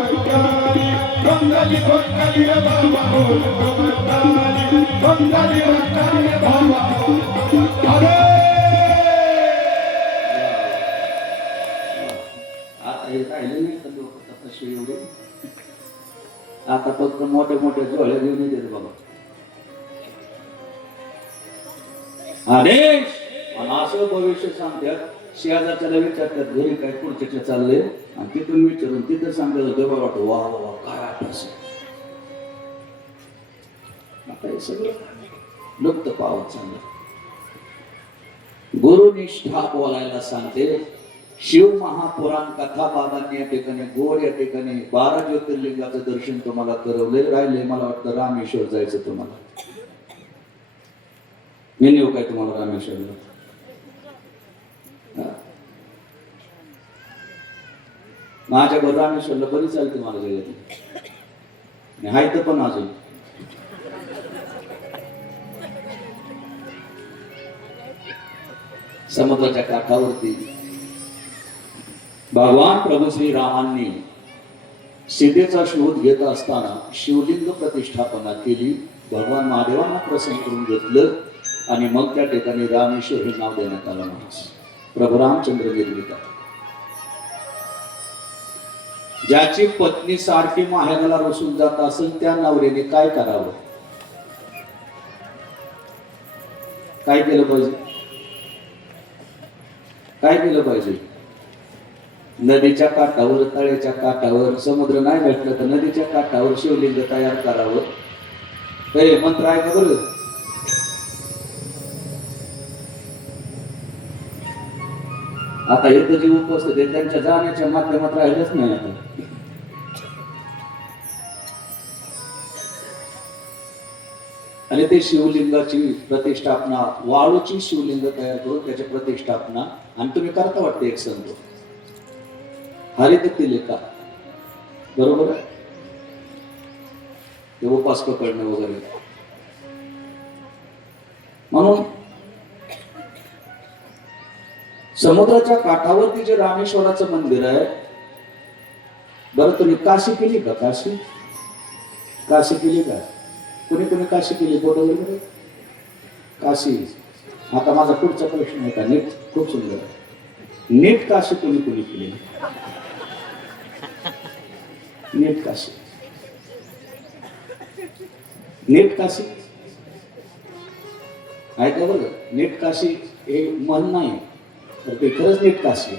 बंगाली बंगाली बंगाली रे बाबा बोल बंगाली बंगाली बंगाली रे बाबा अरे आता हे राहिले नाही तर लोक तपस्वी एवढे. आता फक्त मोठे मोठे जोळे घेऊन येते बाबा. आदेश आणि असं भविष्य सांगतात. शेजारच्याला विचारतात घरी काय पुढच्या चाललंय आणि तिथून विचारून तिथं सांगतात तेव्हा वाटतं वा वा काय अभ्यास. आता हे सगळं लुप्त पावत चाललं. गुरुनिष्ठा बोलायला सांगते. शिव महापुराण कथा बाबांनी या ठिकाणी गोड या ठिकाणी 12 ज्योतिर्लिंगाचं दर्शन तुम्हाला करवले. राहिले मला वाटतं रामेश्वर जायचं तुम्हाला. मी नेऊ काय तुम्हाला रामेश्वरला? माझ्या बरोबर रामेश्वरला बरी चालते मला जगात. हाय तर पण अजून समुद्राच्या काठावरती भगवान प्रभू श्री रामांनी सीतेचा शोध घेत असताना शिवलिंग प्रतिष्ठापना केली. भगवान महादेवांना प्रसन्न करून घेतलं आणि मग त्या ठिकाणी रामेश्वर हे नाव देण्यात आलं. प्रभू रामचंद्र निर्मिता ज्याची पत्नी सारखी माहेराला रसून जात असेल त्या नवऱ्याने काय करावं? काय केलं पाहिजे? काय केलं पाहिजे? नदीच्या काठावर, तळ्याच्या काठावर, समुद्र नाही भेटलं तर नदीच्या काठावर शिवलिंग तयार करावं. हे मंत्र आहे का बरं? आता हे तर जे उपस्थित आहे त्यांच्या जाण्याच्या माध्यमात राहिलंच नाही आता. आणि ते शिवलिंगाची प्रतिष्ठापना, वाळूची शिवलिंग तयार करून त्याची प्रतिष्ठापना, आणि तुम्ही करता वाटते एक संत हरित केले का? बरोबर आहे, ते उपास पकडणं वगैरे. म्हणून समुद्राच्या काठावरती जे रामेश्वराचं मंदिर आहे, बरं तुम्ही काशी केली का? काशी काशी केली का? कोणी कोणी काशी केली? बोट वगैरे काशी. आता माझा पुढचा प्रश्न आहे का? नीट, खूप सुंदर आहे. नीट काशी कोणी कोणी केली? नीट काशी, नीट काशी आहे का? बरं, नीट काशी हे मन नाही तर ते खरंच नीट काशी.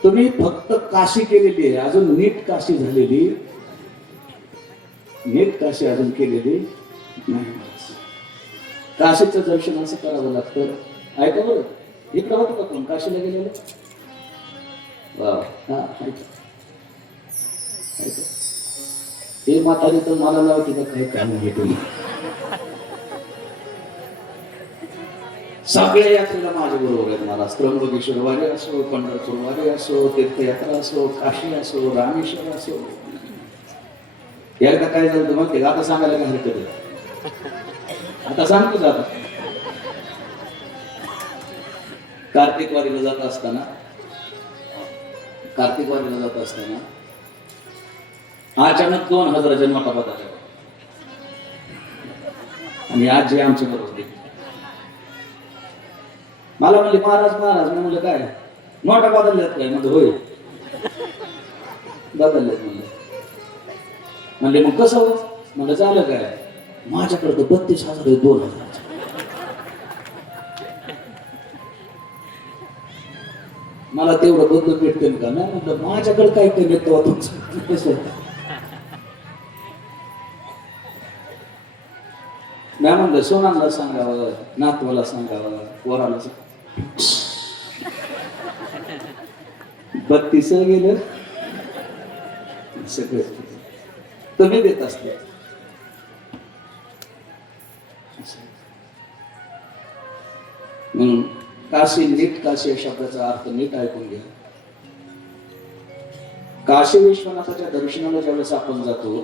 तुम्ही फक्त काशी केलेली आहे, अजून नीट काशी झालेली, नीट काशी अजून केलेली नाही. काशीचं दर्शन असं करावं लागतं. ऐका बरं, इकडं होतं का कोण काशीला गेलेलं? हा, हे म्हातारी तर मला लावते का काही काम आहे तुम्ही? सगळ्या यात्रेला माझ्या बरोबर आहेत मला. त्र्यंबकेश्वर वारी असो, पंढरपूर वारी असो, तीर्थयात्रा असो, काशी असो, रामेश्वर असो. एकदा काय झालं मग ते आता सांगायला काय हरकत आहे? आता सांगतो जात. कार्तिक वारीला जात असताना, कार्तिक वारीला जात असताना अचानक 2000 जन्मटपात आले आणि आजी आमच्या बरोबर. मला म्हणले महाराज महाराज. मी म्हणलं काय नोटा बदलल्यात काय? म्हणजे होय बदलल्यात. म्हणले मग कसं? म्हणलं झालं काय? माझ्याकडे तर 32,000 आहे, 2,000. मला तेवढं बदल भेटते का? नाही म्हटलं माझ्याकडे काय कमी तेव्हा तुमचं कसं. नाही म्हणलं सोनाला सांगावं, नातवाला सांगावं, पोराला सांगावं. 32 गेलं सगळं तुम्ही देत असते. म्हणून काशी, नीट काशी या शब्दाचा अर्थ नीट ऐकून घ्या. काशी विश्वनाथाच्या दर्शनाला ज्यावेळेस आपण जातो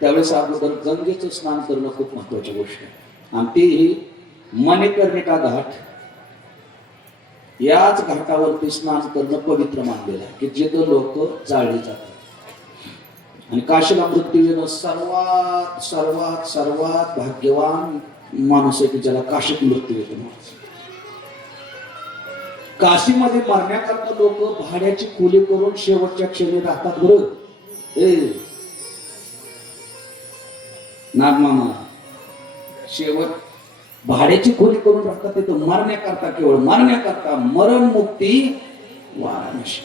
त्यावेळेस अगोदर गंगेचं स्नान करणं खूप महत्वाची गोष्ट आहे. आणि ती ही मणिकर्णिका घाट, याच घाटावरती स्नान करणं पवित्र मानलेलं आहे की जिथं लोक जाळली जातात. आणि काशीला मृत्यू येणं सर्वात सर्वात सर्वात भाग्यवान माणूस आहे की ज्याला काशीत मृत्यू येतो. काशीमध्ये मरण्याकरता लोक भाड्याची खोली करून शेवटच्या क्षणी राहतात. बरोबर नागमामा, शेवट भाड्याची खोली करून राहतात तिथं मरण्याकरता, केवळ मरण्याकरता. मरण मुक्ती वाराणसी,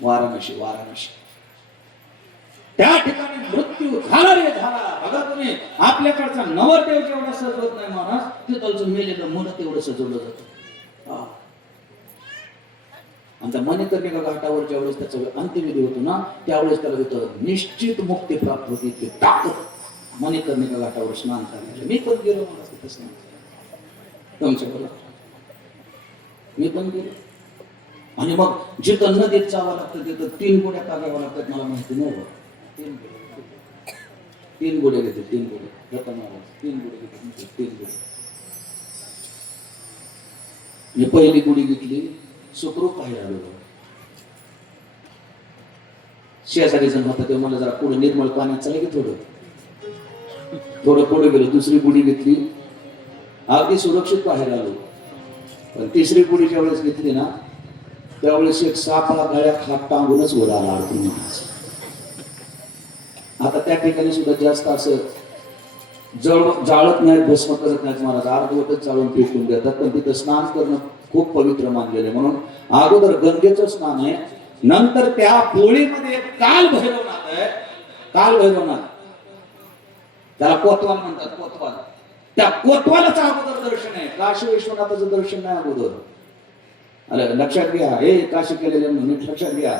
वाराणसी, वाराणसी. त्या ठिकाणी मृत्यू झाला रे झाला. बघा तुम्ही, आपल्याकडचा नवरदेव जेवढा सजवत नाही महाराज, तिथलचं मेलेलं मुलं तेवढं सजवलं जातं. आणि त्या मणिकर्णिका घाटावर ज्यावेळेस त्याचा अंत्यविधी होतो ना, त्यावेळेस त्याला तिथं निश्चित मुक्ती प्राप्त होती. ते ताकद मणिकर्णिका घाटावर स्नान करण्याचं. मी पण गेलो मला तिथं स्नान तुमच्या बरोबर, मी पण गेलो. आणि मग जिथं नदीत जावं लागतं तिथं 3 गोड्या टाकाव्या लागतात. मला माहिती नव्हतं. 3 गोड्या घेते, 3 गोड्या रतन महाराज 3 गोड्या घेते, 3 गोड्या. मी पहिली गुढी घेतली, सुखरूप बाहेर आलो. शेजारी जण होता तेव्हा मला जरा पुढे निर्मळ पाण्यात चालले की थोडं पुढे गेलो. दुसरी गुढी घेतली, अगदी सुरक्षित बाहेर आलो. पण तिसरी गुढी ज्या वेळेस घेतली ना, त्यावेळेस एक सापळा गळ्यात हात टांगूनच वर आला अडकून महाराज. आता त्या ठिकाणी सुद्धा जास्त असं जाळत नाहीत, भस्म करत नाहीत महाराज, अर्धवटच जाळून फेकून देतात. पण तिथं स्नान करणं खूप पवित्र मानलेलं आहे. म्हणून अगोदर गंगेचं स्नान आहे, नंतर त्या पोळीमध्ये काल भैरवनाथ आहे. काल भैरवनाथ त्याला कोतवाल म्हणतात, कोतवाल. त्या कोतवालाचं अगोदर दर्शन आहे, काशी विश्वनाथाचं दर्शन नाही अगोदर. अरे लक्षात घ्या, हे काशी केलेले नीट लक्षात घ्या.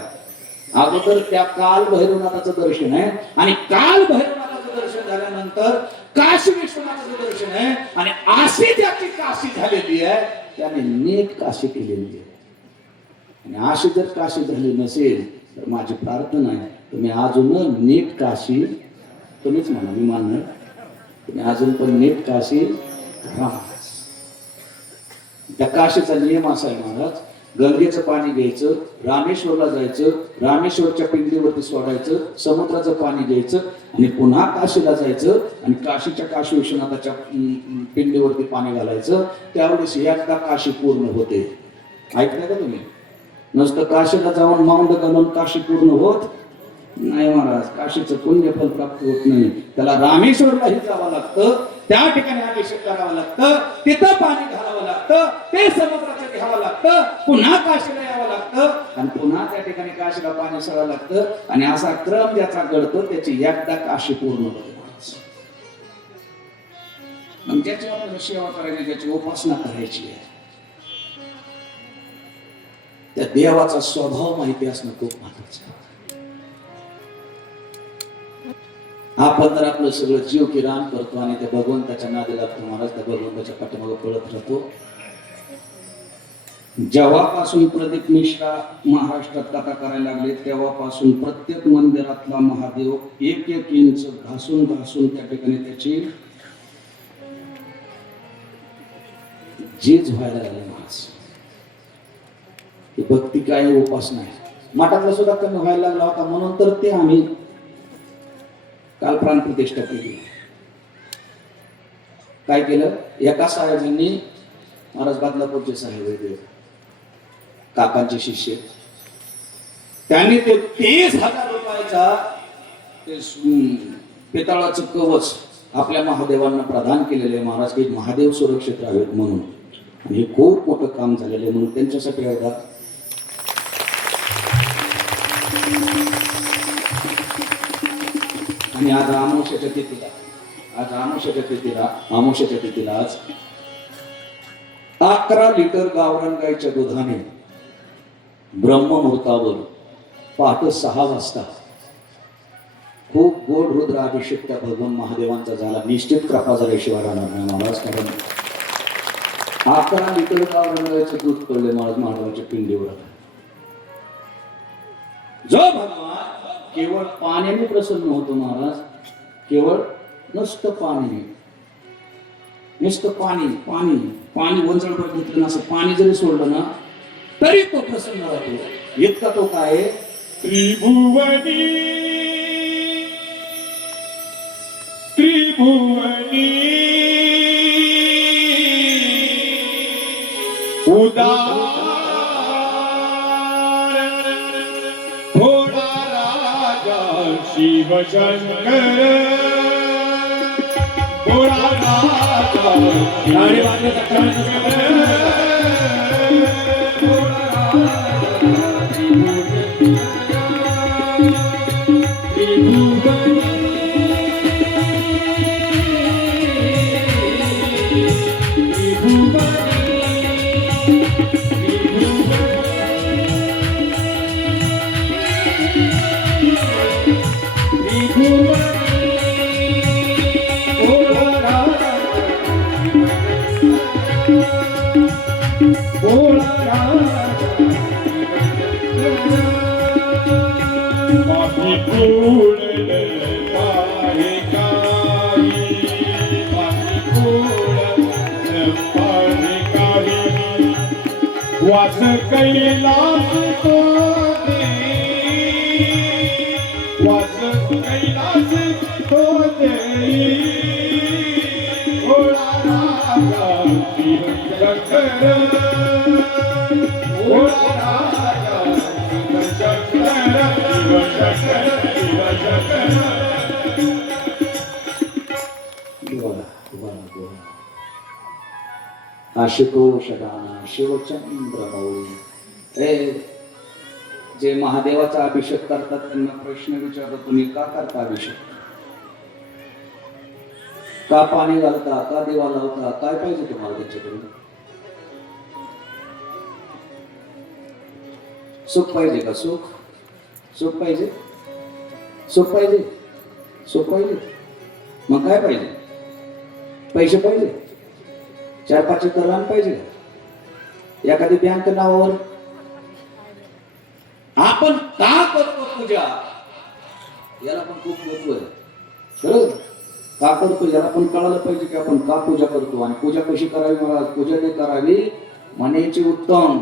अगोदर त्या काल भैरवनाथाचं दर्शन आहे, आणि काल भैरवनाथाचं दर्शन झाल्यानंतर काशी विश्वनाथाचं दर्शन आहे. आणि अशी ज्याची काशी झालेली आहे त्याने नीट काशी केलेली आहे. आणि अशी जर काशी झाली नसेल तर माझी प्रार्थना आहे, तुम्ही अजून नीट काशी, तुम्हीच म्हणा, मी मानणार, तुम्ही अजून पण नीट काशी करा. त्या काशीचा नियम असा आहे महाराज, गंगेचं पाणी घ्यायचं, रामेश्वरला जायचं, रामेश्वरच्या पिंडीवरती सोडायचं, समुद्राचं पाणी घ्यायचं आणि पुन्हा काशीला जायचं आणि काशीच्या काशी विश्वनाथाच्या पिंडीवरती पाणी घालायचं. त्यावेळेस एकदा काशी पूर्ण होते. ऐकलं का तुम्ही? नुसतं काशीला जाऊन माऊंड घालून काशी पूर्ण होत नाही महाराज. काशीचं पुण्यफल प्राप्त होत नाही. त्याला रामेश्वरलाही जावं लागतं, त्या ठिकाणी अभिषेक करावं लागतं, तिथं पाणी घालावं लागतं, ते समुद्राचं घ्यावं लागतं, पुन्हा काशीला यावं लागतं आणि पुन्हा त्या ठिकाणी काशीला पाणी सोडावं लागतं. आणि असा क्रम ज्याचा घडतो त्याची एकदा काशी पूर्ण होते. मग ज्याची आपल्याला सेवा करायची, ज्याची उपासना करायची आहे, त्या देवाचा स्वभाव माहिती असणं खूप महत्वाचं आहे. आपण तर आपलं सगळं जीव की रान करतो आणि त्या भगवंताच्या नादी लागतो महाराज, त्या भगवंताच्या पाठीमागे पळत राहतो. जेव्हापासून प्रदीप मिश्रा महाराष्ट्रात कथा करायला लागले तेव्हापासून प्रत्येक मंदिरातला महादेव एक एक इंच घासून घासून त्या ठिकाणी त्याची झीज व्हायला लागली महाराज. ही भक्ती काय, उपासना आहे. मठातला सुद्धा कमी व्हायला लागला होता, म्हणून तर ते आम्ही काल प्राण प्रतिष्ठा केली. काय केलं, एका साहेबांनी, महाराज बदलापूरचे साहेब वेगळे, काकांचे शिष्य, त्यांनी ते 30,000 रुपयाचा ते पितळाचं कवच आपल्या महादेवांना प्रदान केलेले महाराज, की महादेव सुरक्षित राहावेत म्हणून. आणि हे खूप मोठं काम झालेलं आहे, म्हणून त्यांच्यासाठी एकदा आणि आज अमावस्याच्या तिथीला आज 11 लिटर गावरान गाईच्या दुधाने ब्रह्ममुहूर्तावर पहाटे 6 वाजता खूप गोड रुद्र अभिषेक त्या भगवान महादेवांचा झाला. निश्चित कृपा झाल्याशिवाय राहणार नाही महाराज, कारण 11 लिटर गावरान गाईचं दूध पडले महाराज महादेवाच्या पिंडीवर. जो भगवान केवळ पाण्याने प्रसन्न होतो महाराज, केवळ नुसतं पाणी, नुसतं पाणी पाणी पाणी वंजळभर घेतलं ना, असं पाणी जरी सोडलं ना तरी तो प्रसन्न राहतो. इतका तो काय, त्रिभुवनी त्रिभुवनी उदार थोडा राजा शिवशंकर, थोडा राजा वास कैलास तो दे, वास कैलास तो दे, थोडा राजा शिवशंकर, थोडा राजा आशुतोष राणा शिवचंद्र मौली. जे महादेवाचा अभिषेक करतात त्यांना प्रश्न विचारतो, तुम्ही का करता अभिषेक? का पाणी घालता? का देवा लावता? काय पाहिजे तुम्हाला त्यांच्याकडून? सुख पाहिजे का? सुख सुख पाहिजे? सुख पाहिजे? सुख पाहिजे? मग काय पाहिजे? पैसे पाहिजे? 4-5 एकर रान पाहिजे? एखादी बँक नावावर? आपण का करतो पूजा याला पण खूप महत्व आहे. खरं का करतो याला पण कळायला पाहिजे की आपण का पूजा करतो आणि पूजा कशी करावी. मला पूजा नाही करावी म्हणायची उत्तम.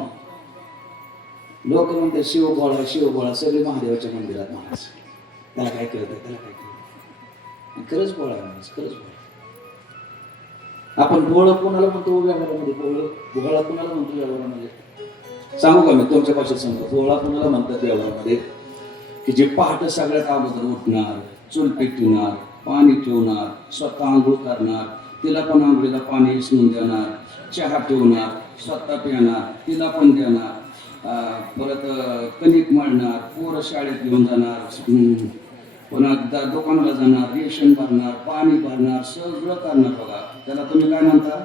लोक म्हणते शिवभोळा शिवभोळा, सगळे महादेवाच्या मंदिरात माणूस. त्याला काय कळतं? त्याला काय कळतं? खरंच भोळा माणूस, खरंच भोळा. आपण भोळ कोणाला म्हणतो व्यवहारामध्ये? भोळा कोणाला म्हणतो व्यवहारामध्ये? सांगू का मी तुमच्या भाषेत सांगतो. भोळा कोणाला म्हणतात व्यवहारामध्ये? की जे पहाटे सगळ्यात अगोदर उठणार, चूल पेटवणार, पाणी ठेवणार, स्वतः आंघोळ करणार, तिला पण आंघोळीला पाणी इसणून देणार, चहा ठेवणार, स्वतः पिणार, तिला पण देणार, परत कणिक मळणार, पोरं शाळेत घेऊन जाणार, पुन्हा दुकानाला जाणार, रेशन भरणार, पाणी भरणार, सगळं करणार. बघा त्याला तुम्ही काय म्हणता?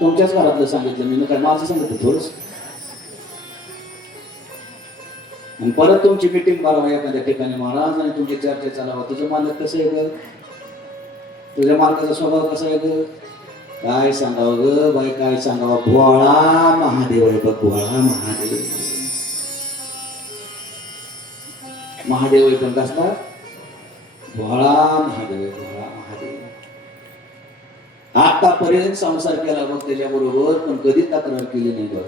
तुमच्याच घरातलं सांगितलं मी, काय माझं सांगितलं थोडंच. आणि परत तुमची मीटिंग भरावा एखाद्या ठिकाणी महाराज आणि तुमची चर्चा चालावा. तुझं मालक कसं आहे ग? तुझ्या मालकाचा स्वभाव कसा आहे ग? काय सांगावं ग बाई, काय सांगावं? भोळा महादेव आहे बघ, भोळा महादेव. महादेव आहे पण कसला? भोळा महादेव आहे, भोळा महादेव. आतापर्यंत संसार केला बघ त्याच्याबरोबर, पण कधी तक्रार केली नाही बघ.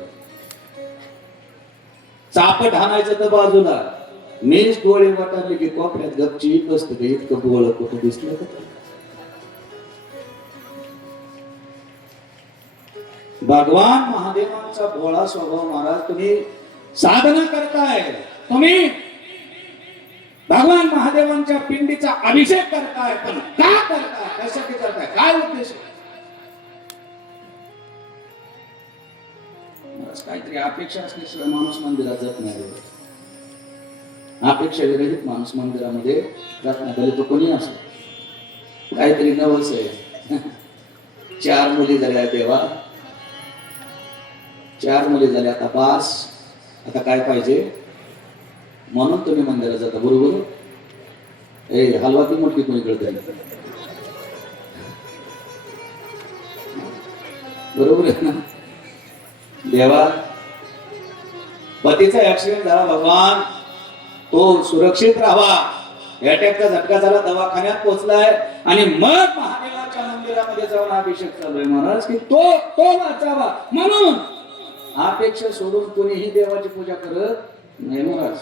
चापट हाणायचं तर बाजूला, मीच डोळे वाटारले की कोपऱ्यात गपची बसत का? इतकं भोळ कुठं दिसलं का? भगवान महादेवांचा भोळा स्वभाव. महाराज तुम्ही साधना करताय, तुम्ही भगवान महादेवांच्या पिंडीचा अभिषेक करताय, पण का करताय? कशासाठी करताय? काय उद्देश? काहीतरी अपेक्षा असल्याशिवाय माणूस मंदिरात जात नाही. अपेक्षा विरहित माणूस मंदिरामध्ये जात नाही. भले तो कोणी असो. काहीतरी नवस आहे. 4 मुली झाल्या देवा, 4 मुली झाल्या, आता बास, आता काय पाहिजे? म्हणून तुम्ही मंदिरात जाता. बरोबर? हलवा ती मोठी कोणी कळत. बरोबर आहे ना? देवा पतीचा ऍक्सिडेंट झाला, भगवान तो सुरक्षित राहावा, अटॅकचा झटका झाला, दवाखान्यात पोहोचलाय, आणि मग महादेवाच्या मंदिरामध्ये जाऊन अभिषेक चालू आहे महाराज की तो वाचावा. म्हणून अपेक्षा सोडून कोणीही देवाची पूजा करत नाही महाराज.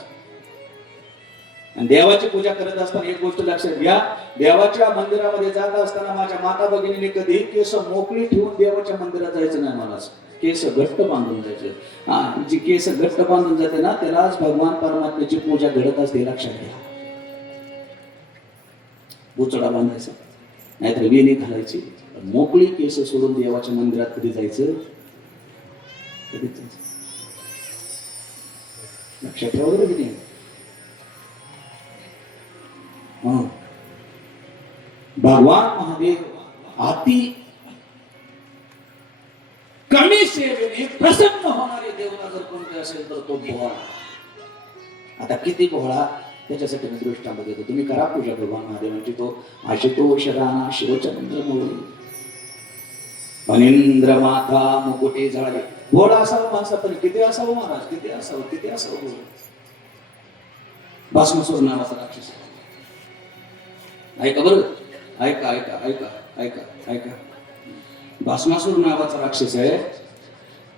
आणि देवाची पूजा करत असताना एक गोष्ट लक्षात घ्या, देवाच्या मंदिरामध्ये जात असताना माझ्या माता भगिनीने कधी केस मोकळी ठेवून देवाच्या मंदिरात जायचं नाही महाराज. केस घट्ट बांधून जायचे. जी केस घट्ट बांधून जाते ना, त्यालाच भगवान परमात्म्याची पूजा घडत असते, लक्षात घ्या. बुचडा बांधायचा, नाहीतर वेणी घालायची. मोकळी केस सोडून देवाच्या मंदिरात कधी जायचं? कधीच जायचं. लक्षात ठेवा बरं की नाही? भगवान महादेव अति कमी सेवेने प्रसन्न होणारे देवता जर कोणते असेल तर तो भोळा. आता किती भोळा त्याच्यासाठी मी दृष्टांत देतो. तुम्ही करा पूजा भगवान महादेवांची. तो आशुतोष राणा शिवचंद्र मौली, फणींद्र माथा मुकुटे झाले. भोळा असावं माणसा, पण किती असावं महाराज? किती असावं? किती असावं? भस्मासूर नावाचा राक्षस. ऐका बरं, ऐका ऐका ऐका ऐका ऐका. भस्मासूर नावाचा राक्षस आहे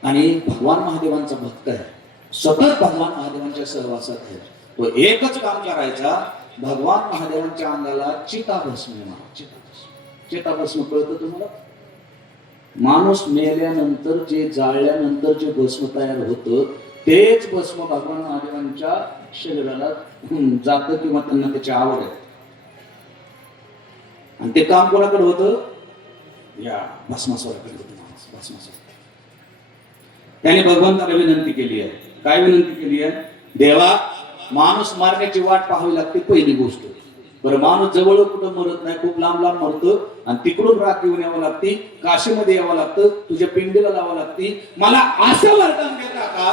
आणि भगवान महादेवांचा भक्त आहे. सतत भगवान महादेवांच्या सहवासात आहे. तो एकच काम करायचा, भगवान महादेवांच्या अंगाला चिताभस्म. चिताभस्म कळतं तुम्हाला? माणूस मेल्यानंतर जे जाळल्यानंतर जे भस्म तयार होतं तेच भस्म भगवान महादेवांच्या शरीराला जातं किंवा त्यांना त्याची आवड आहे. आणि ते काम कोणाकडे होतं? या भस्मासुराकडे होते महाराज, भस्मासुर. त्याने भगवंताला विनंती केली आहे. काय विनंती केली आहे? देवा, माणूस मारण्याची वाट पाहावी लागते पहिली गोष्ट. बरं, माणूस जवळ कुठं मरत नाही, खूप लांब लांब मरतो आणि तिकडून राख घेऊन यावं लागते, काशीमध्ये यावं लागतं, तुझ्या पिंडीला लावावं लागते. मला असं वरदान देता का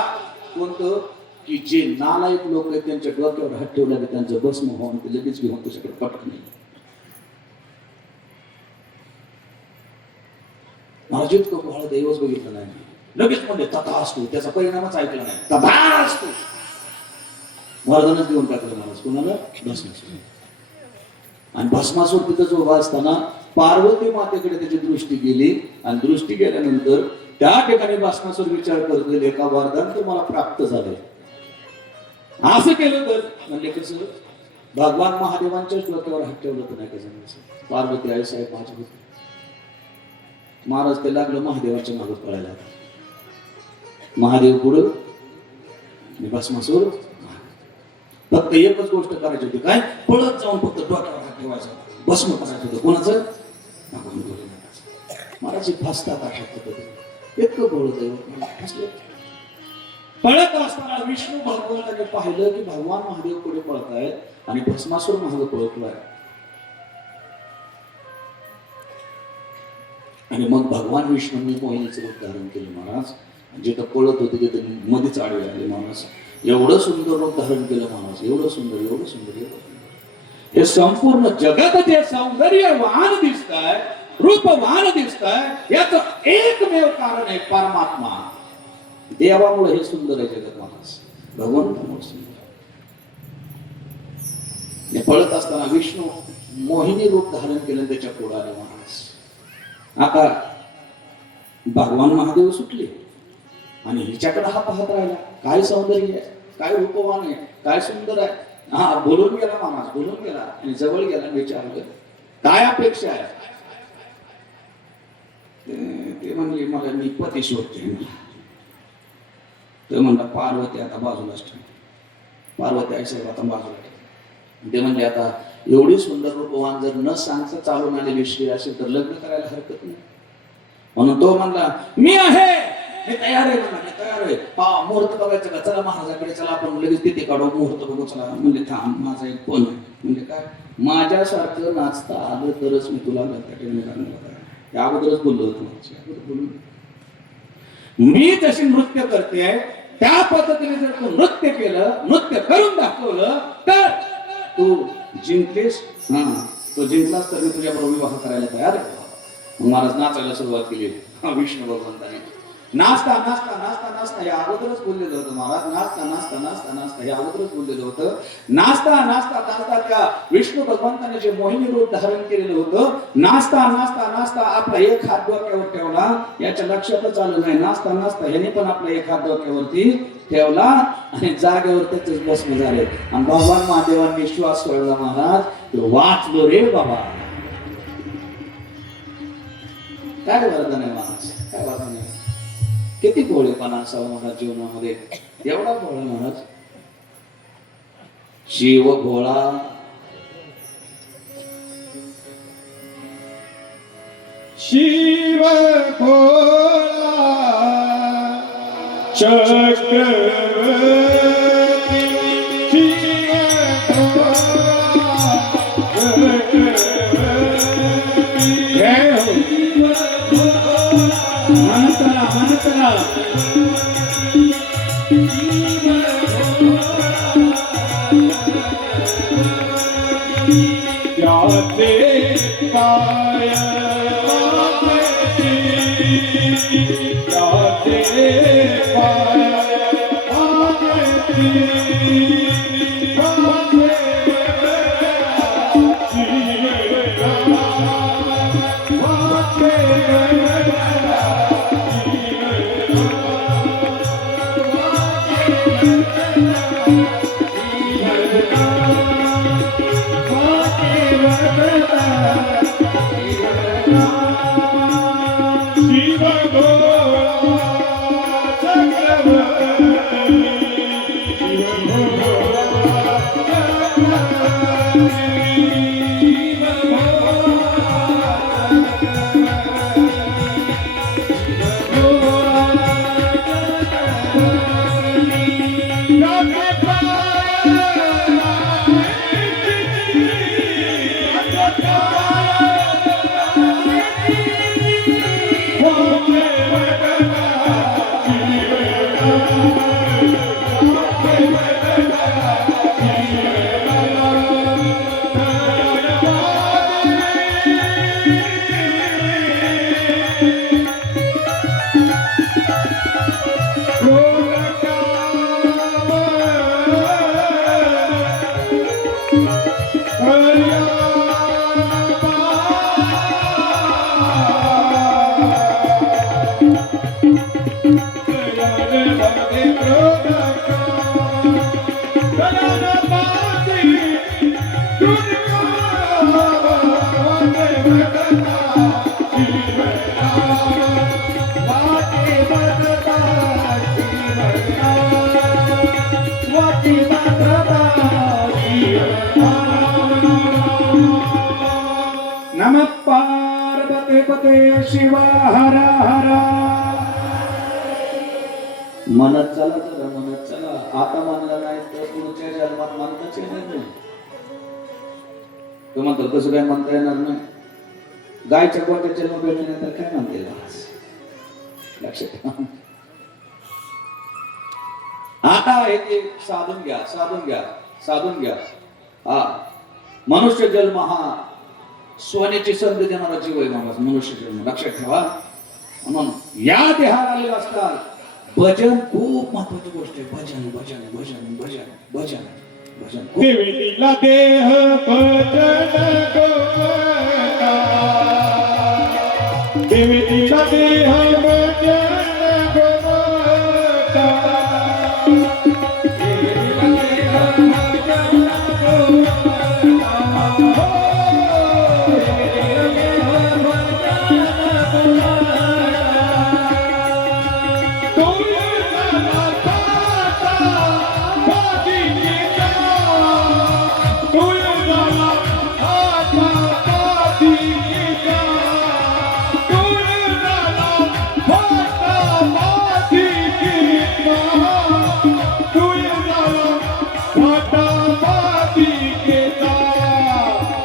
कोणतं, की जे नालायक लोक आहेत त्यांच्या डोक्यावर हात ठेवला की त्यांचं भस्म होऊन ते लगेच घेऊन तुझ्याकडे पटकन नाही. मला जितकं कोहळं दैवच बघितलं नाही, लगेच म्हणजे तथा असतो, त्याचा परिणामच ऐकला नाही, तथा असतो. वरदानच देऊन टाकलं महाराज कोणाला? भस्मासूर. आणि भस्मासूर तिथं जो उभा असताना पार्वती मातेकडे त्याची दृष्टी गेली आणि दृष्टी गेल्यानंतर त्या ठिकाणी भस्मासूर विचार करतो, एका वरदान तुम्हाला प्राप्त झालंय. असं केलं तर म्हणजे कसं, भगवान महादेवांच्याच डोक्यावर हात ठेवलं तर नाही कसं. पार्वती आई साहेब माझ्या होते. महाराज ते लागलं महादेवाच्या मागं पळायला. महादेव पुढं आणि भस्मासूर. फक्त एकच गोष्ट करायची होती, काय? पळत जाऊन फक्त डोक्यावर हात ठेवायचा, भस्म करायचं होतं. कोणाचं? महाराज फसतात अशा पद्धतीने. इतकं बोलत आहे. पळत असताना विष्णू भगवंताने पाहिलं की भगवान महादेव पुढे पळतायत आणि भस्मासूर मागे पळतोय. आणि मग भगवान विष्णूंनी मोहिनीचं रूप धारण केलं महाराज. जिथं पळत होते तिथे मध्येच आडवे आले महाराज. एवढं सुंदर रूप धारण केलं महाराज, एवढं सुंदर, एवढं सुंदर, एवढं सुंदर. हे संपूर्ण जगात जे सौंदर्यवान दिसतंय, रूपवान दिसतंय, याचं एकमेव कारण आहे परमात्मा. देवामुळे हे सुंदर आहे जगत महाराज, भगवंतामुळे सुंदर. पळत असताना विष्णू मोहिनी रूप धारण केलं, त्याच्या पुढे आले महाराज. आता भगवान महादेव सुटले आणि हिच्याकडे हा पाहत राहिला. काय सौंदर्य आहे, काय रूपवान आहे, काय सुंदर आहे. हा बोलून गेला महाराज, बोलून गेला आणि जवळ गेला, विचारलं काय अपेक्षा आहे. ते म्हणले मला मी पती शोधते. ते म्हणला पार्वती आता बाजूलाच ठेव. पार्वती आई साहेब आता बाजूला ठेव. ते म्हणले आता एवढी सुंदर रूपवान जर न सांगता चालून आलेली स्त्री असेल तर लग्न करायला हरकत नाही. म्हणून तो म्हणला मी आहे, मी तयार आहे. म्हणला मी तयार आहे. हा मुहूर्त बघायचं का? चला महाराजाकडे, चला आपण लगेच तिथे काढू मुहूर्त बघू. चला म्हणले थांब, माझा एक फोन आहे. म्हणजे काय? माझ्यासारखं नाचता आलं तरच मी तुला त्या अगोदरच बोललो होतो. मी जशी नृत्य करते त्या पद्धतीने जर तू नृत्य केलं, नृत्य करून दाखवलं तर तू जिंकलेस. हा तो जिंकलास तर मी तुझ्याबरोबर विवाह करायला तयार आहे. महाराज नाचायला सुरुवात केली. विष्णू भगवंताने नाचता नाचता नाचता नाचता हे अगोदरच बोललेलं होतं महाराज. नाचता नाचता नाचता नाचता हे अगोदरच बोललेलं होतं. नाचता नाचता नाचता त्या विष्णू भगवंताने जे मोहिनी रूप धारण केलेलं होतं, नाचता नाचता नाचता आपला एक हात डोक्यावर ठेवला. याच्या लक्षातच आलं नाही. नाचता नाचता ह्याने पण आपला एक हात डोक्यावरती ठेवला आणि जागेवर त्याच भस्म झाले. आणि भगवान महादेवांनी श्वास सोडला महाराज. वाचलो रे बाबा. काय वरदान आहे महाराज, काय वरदान आहे. किती भोळेपणा असावं महाराज जीवनामध्ये. एवढा भोळा महाराज. शिव भोळा, शिव भोळा चक्रवर्ती, शिव नमः पार्वते पते शिव हर हर म्हणत चला तर म्हणत चला. आता मानला नाही तर पुढच्या जन्मात मानताच येणार नाही. तो म्हणतो कसं काय म्हणता येणार नाही. गायच्या कोट्या जन्म भेटल्यानंतर काय म्हणता येईल लक्षात ठेवा. आता हे ते साधून घ्या साधून घ्या साधून घ्या. हा मनुष्य जन्म हा सोन्याची संधी देणारा जीव आहे माणूस. मनुष्य जन्म लक्षात ठेवा. म्हणून या देहाला आलेले असतात भजन खूप महत्वाची गोष्ट आहे. भजन भजन भजन भजन भजन भजन खूप देवीला देह भजन गोता देवीला देह भजन गोता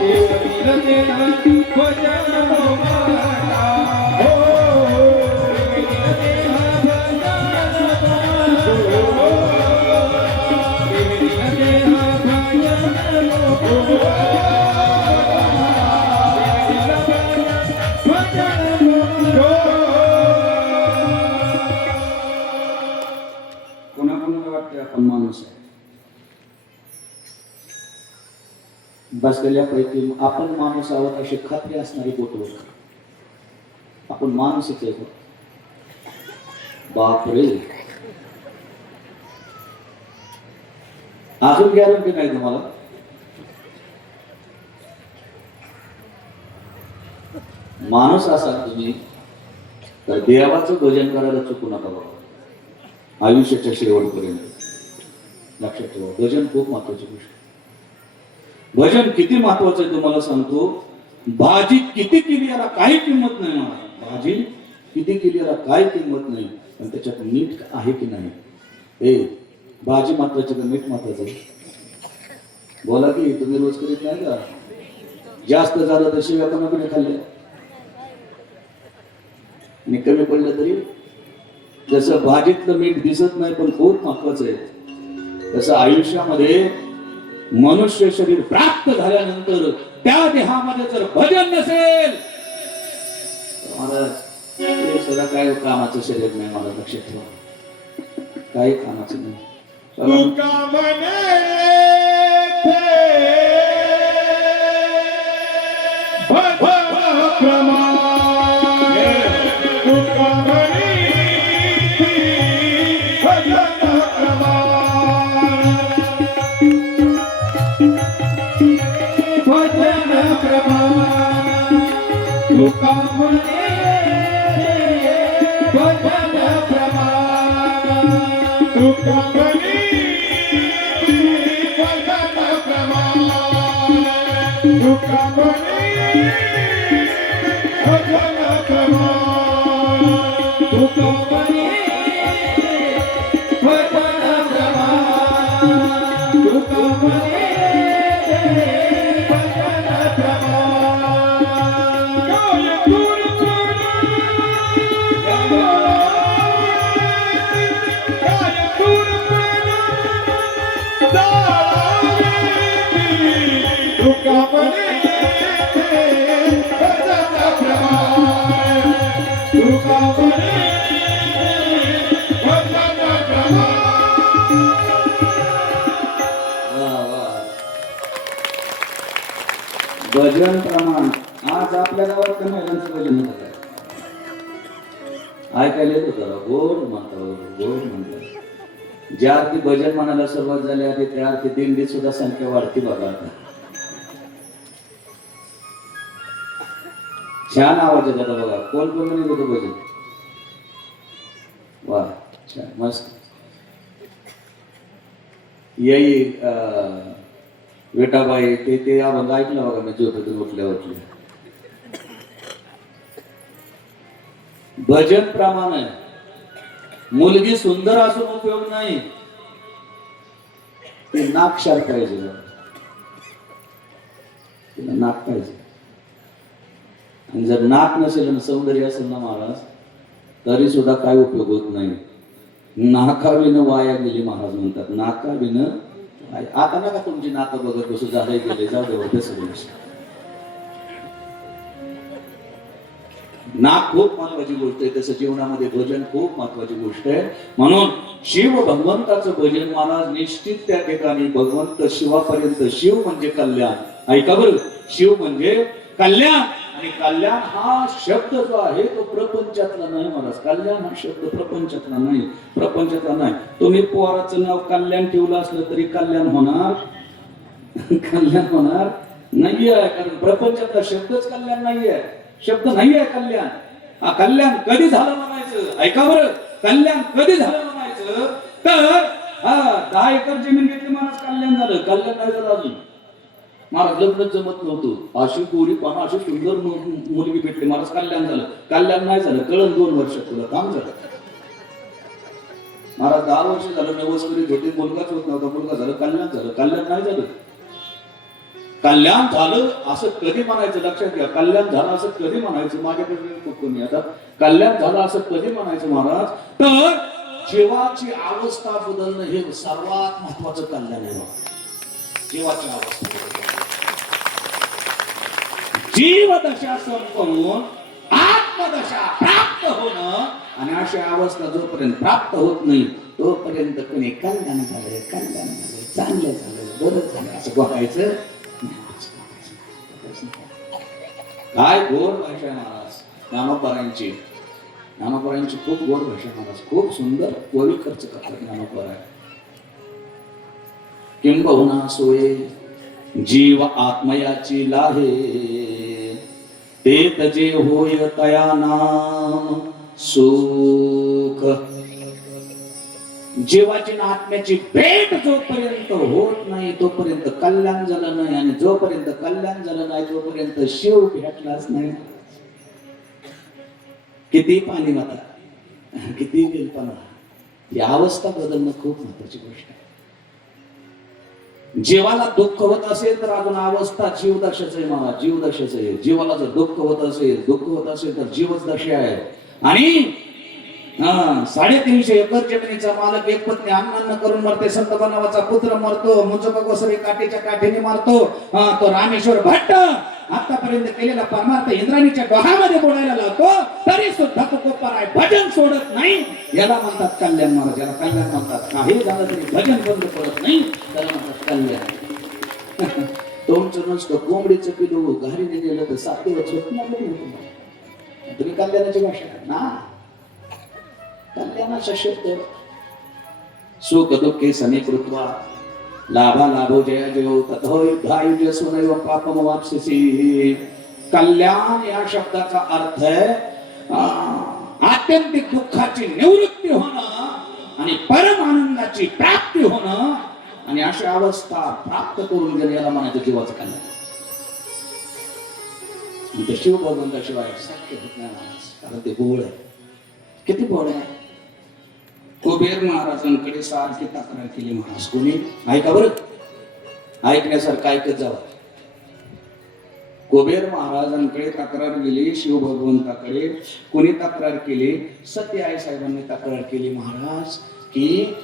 देवीला देह भजन कोणाकोणाला वाटते आपण माणूस आहे. बसलेल्यापैकी आपण माणूस आहोत अशी खात्री असणारी बोटवर आपण माणूसच आहे. बापरे अजून गॅरंटी नाही तुम्हाला. माणूस असाल तुम्ही तर देवाचं भजन करायला चुकू नका बाबा. आयुष्याच्या शेवटपर्यंत लक्षात ठेवा. भजन खूप महत्वाची गोष्ट. भजन किती महत्वाचं आहे तुम्हाला सांगतो. भाजी किती केली याला काही किंमत नाही. मला भाजी किती केली याला काही किंमत नाही. पण त्याच्यात मीठ आहे की नाही. हे भाजी महत्वाची का मीठ महत्वाचं आहे. बोला की तुम्ही रोज करीत नाही का. जास्त झालं तर शिव्या कोणाकडे खाल्ल्या आणि कमी पडलं तरी. जसं भाजीतलं मीठ दिसत नाही पण खूप महत्वाचं आहे तसं आयुष्यामध्ये मनुष्य शरीर प्राप्त झाल्यानंतर त्या देहामध्ये जर भजन नसेल तर मला ते सगळं काय कामाचं शरीर नाही. मला लक्षात ठेवा काही कामाचं नाही. तुका म्हणे भजन प्रमाणे तुका म्हणे भजन प्रमाणे भजन प्रमाणे तुका म्हणे भजन प्रमाणे तुका म्हणे भजन प्रमाण. आज आपल्या गावात तर महिलांचं भजन होत आहे. ऐकायला येत होतं गोड म्हणतात गोड म्हणतात. ज्या अर्थी भजन म्हणायला सुरुवात झाली आहे त्या अर्थी दिंडी सुद्धा संख्या वाढती बघा. आता छान आवाज आहे दादा बघा. कोण कोण म्हणत होतं भजन? वा छान मस्त. येई वेटाबाई ते अभंग ऐकलं बघा मी झोपेतून उठल्या. भजन प्रमाणे मुलगी सुंदर असून उपयोग नाही, ते नाक शार पाहिजे, तिला नाक पाहिजे. आणि जर नाक नसेल आणि सौंदर्य असेल ना महाराज, तरी सुद्धा काय उपयोग होत नाही. नाकाविनं वाया गेली महाराज म्हणतात. नाकाविनं आता नका तुमची नातं बघत बसू, झालंय गेले जाऊ दे तसं. नाक खूप महत्वाची गोष्ट आहे, तसं जीवनामध्ये भजन खूप महत्वाची गोष्ट आहे. म्हणून शिव भगवंताचं भजन महाराज निश्चित त्या ठिकाणी भगवंत शिवापर्यंत. शिव म्हणजे कल्याण, ऐका बरं, शिव म्हणजे कल्याण. आणि कल्याण हा शब्द जो आहे तो प्रपंचातला नाही महाराज. कल्याण हा शब्द प्रपंचातला नाही. तुम्ही पोराचं नाव कल्याण ठेवलं असलं तरी कल्याण होणार नाहीये, कारण प्रपंचातला शब्दच कल्याण नाहीये. शब्द नाहीये कल्याण. हा कल्याण कधी झालं म्हणायचं, ऐका बरं, कल्याण कधी झालं म्हणायचं तर 10 एकर जमीन घेतली महाराज, कल्याण झालं. कल्याण नाही झालं अजून महाराज. लग्नच जमत नव्हतं, अशी गोरी पाना अशी सुंदर मुलगी भेटली महाराज, कल्याण झालं. कल्याण नाही झालं, कळण 2 वर्षात तुला काम झालं महाराज. 10 वर्ष झालं नवस करीत होते, मुलगाच होत नव्हता, मुलगा झालं, कल्याण झालं. कल्याण नाही झालं. कल्याण झालं असं कधी म्हणायचं, लक्षात घ्या. कल्याण झालं असं कधी म्हणायचं, माझ्याकडे खूप कमी आता. कल्याण झालं असं कधी म्हणायचं महाराज तर जीवाची अवस्था बदलणं हे सर्वात महत्वाचं कल्याण आहे. जीवाची अवस्था, जीवदशा संपवून आत्मदशा प्राप्त होणं. आणि अशी अवस्था जोपर्यंत प्राप्त होत नाही तोपर्यंत कोणी कल्याण झालं, चांगलं झालं, बरंच झालं असं बघायचं. काय गोड भाषा आहे महाराज ज्ञानोबारांची. ज्ञानोबारांची खूप गोड भाषा महाराज, खूप सुंदर ओळी खर्च करतात ज्ञानोबा. किंबहुना सोये जीव आत्मयाची लाहे, ते तजे होय तया नाम सुख. जीवाची ना आत्म्याची भेट जोपर्यंत होत नाही तोपर्यंत कल्याण झालं नाही. आणि जोपर्यंत कल्याण झालं नाही तोपर्यंत शिव भेटलाच नाही. किती पाणी माता, किती बेलपणा, ही अवस्था बदलणं खूप महत्वाची गोष्ट आहे. जीवाला दुःख होत असेल तर अजून अवस्था जीवदशाच आहे मला, जीवदशाच आहे. जीवाला जर दुःख होत असेल तर जीवच दशा आहे. आणि 350 एकर जमिनीचा मालक एक पत्नी अन्नान्न करून मरते, संत नावाचा पुत्र मरतो, मुंजोबा गोसावी काठीच्या काठीने मारतो. तो रामेश्वर भट्ट आतापर्यंत केलेला परमार्थ इंद्राणीच्या डोहामध्ये बोलायला लावतो, तरी सुद्धा तो कोपराय भजन सोडत नाही. याला म्हणतात कल्याण महाराज, याला कल्याण म्हणतात. काही झालं तरी भजन बंद पडत नाही, त्याला म्हणतात कल्याण. तुमचं नुसतं कोंबडीचं पिलू घारीने गेलं तर 7 दिवस होत नाही. तुम्ही कल्याणाची भाषा ना, कल्याणाचा शब्द सुख दुःखे समीकृत्वा लाभा लाभो जय जयो ततो युद्धायुज सुनैव पापम वापसिसी. कल्याण या शब्दाचा अर्थ आहे आत्यंतिक दुःखाची निवृत्ती होणं आणि परम आनंदाची प्राप्ती होणं. आणि अशा अवस्था प्राप्त करून गेले याला म्हणायचं जीवाचं कल्याण. शिव भगवंताशिवाय शक्य होत नाही कारण ते बोळ आहे. किती बोळ आहे. कुबेर महाराजांकडे सारखी तक्रार केली महाराज. कोणी ऐका बरं, ऐकण्यासारखं ऐकत जावं. कुबेर महाराजांकडे तक्रार गेली, शिव भगवंताकडे. कोणी तक्रार केली? सत्य आई साहेबांनी तक्रार केली महाराज की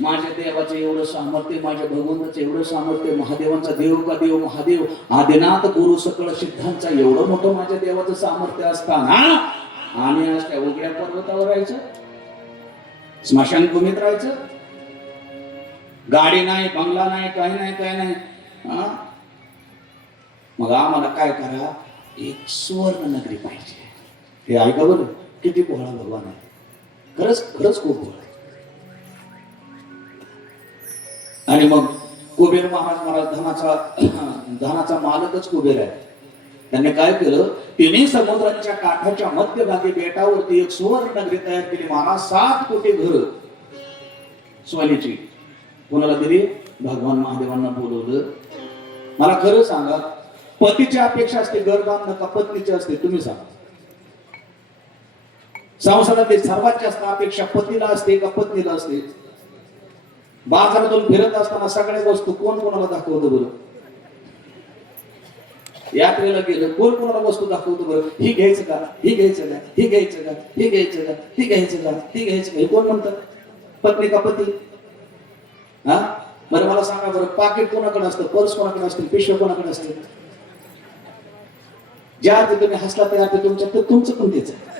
माझ्या देवाचं एवढं सामर्थ्य, माझ्या भगवंताचं एवढं सामर्थ्य, महादेवांचा देव का देव महादेव आदिनाथ गुरु सकळ सिद्धांचा एवढं मोठं माझ्या देवाचं सामर्थ्य असताना आणि आज त्या उघड्या पर्वतावर राहायचं, स्मशानभूमीत राहायचं, गाडी नाही, बंगला नाही, काही नाही. मग आम्हाला काय करा, एक सुवर्ण नगरी पाहिजे. हे ऐका बरं, किती भोळा भगवान आहे. खरंच खूप भोळा. आणि मग कुबेर महाराज धनाचा मालकच कुबेर आहे. त्यांनी काय केलं, तिन्ही समुद्रांच्या काठाच्या मध्यभागी बेटावरती एक सुवर्ण नगरी तयार केली महाराज. 7 कोटी घर सोन्याची. कोणाला दिली? भगवान महादेवांना बोलवलं. मला खरं सांगा, पतीची अपेक्षा असते घर बांधणं का पत्नीची असते? तुम्ही सांगा. संसारातली सर्वात जास्त अपेक्षा पतीला असते का पत्नीला असते? बाजारातून फिरत असताना सगळ्या वस्तू कोण कोणाला दाखवतं बरं? यात्रेला गेलं कोण कोणाला वस्तू दाखवतो बरं? ही घ्यायचं का, ही घ्यायचं का, ही घ्यायचं का, ही घ्यायचं का, ही घ्यायचं का, ही घ्यायचं का, हे कोण म्हणतात? पत्नी का पती? हा, बरं मला सांगा बरं, पाकिट कोणाकडे असतं, पर्स कोणाकडे असते, पिशव्या कोणाकडे असते? ज्या अर्थी तुम्ही हसला त्या अर्थी तुमचं पण तेच आहे.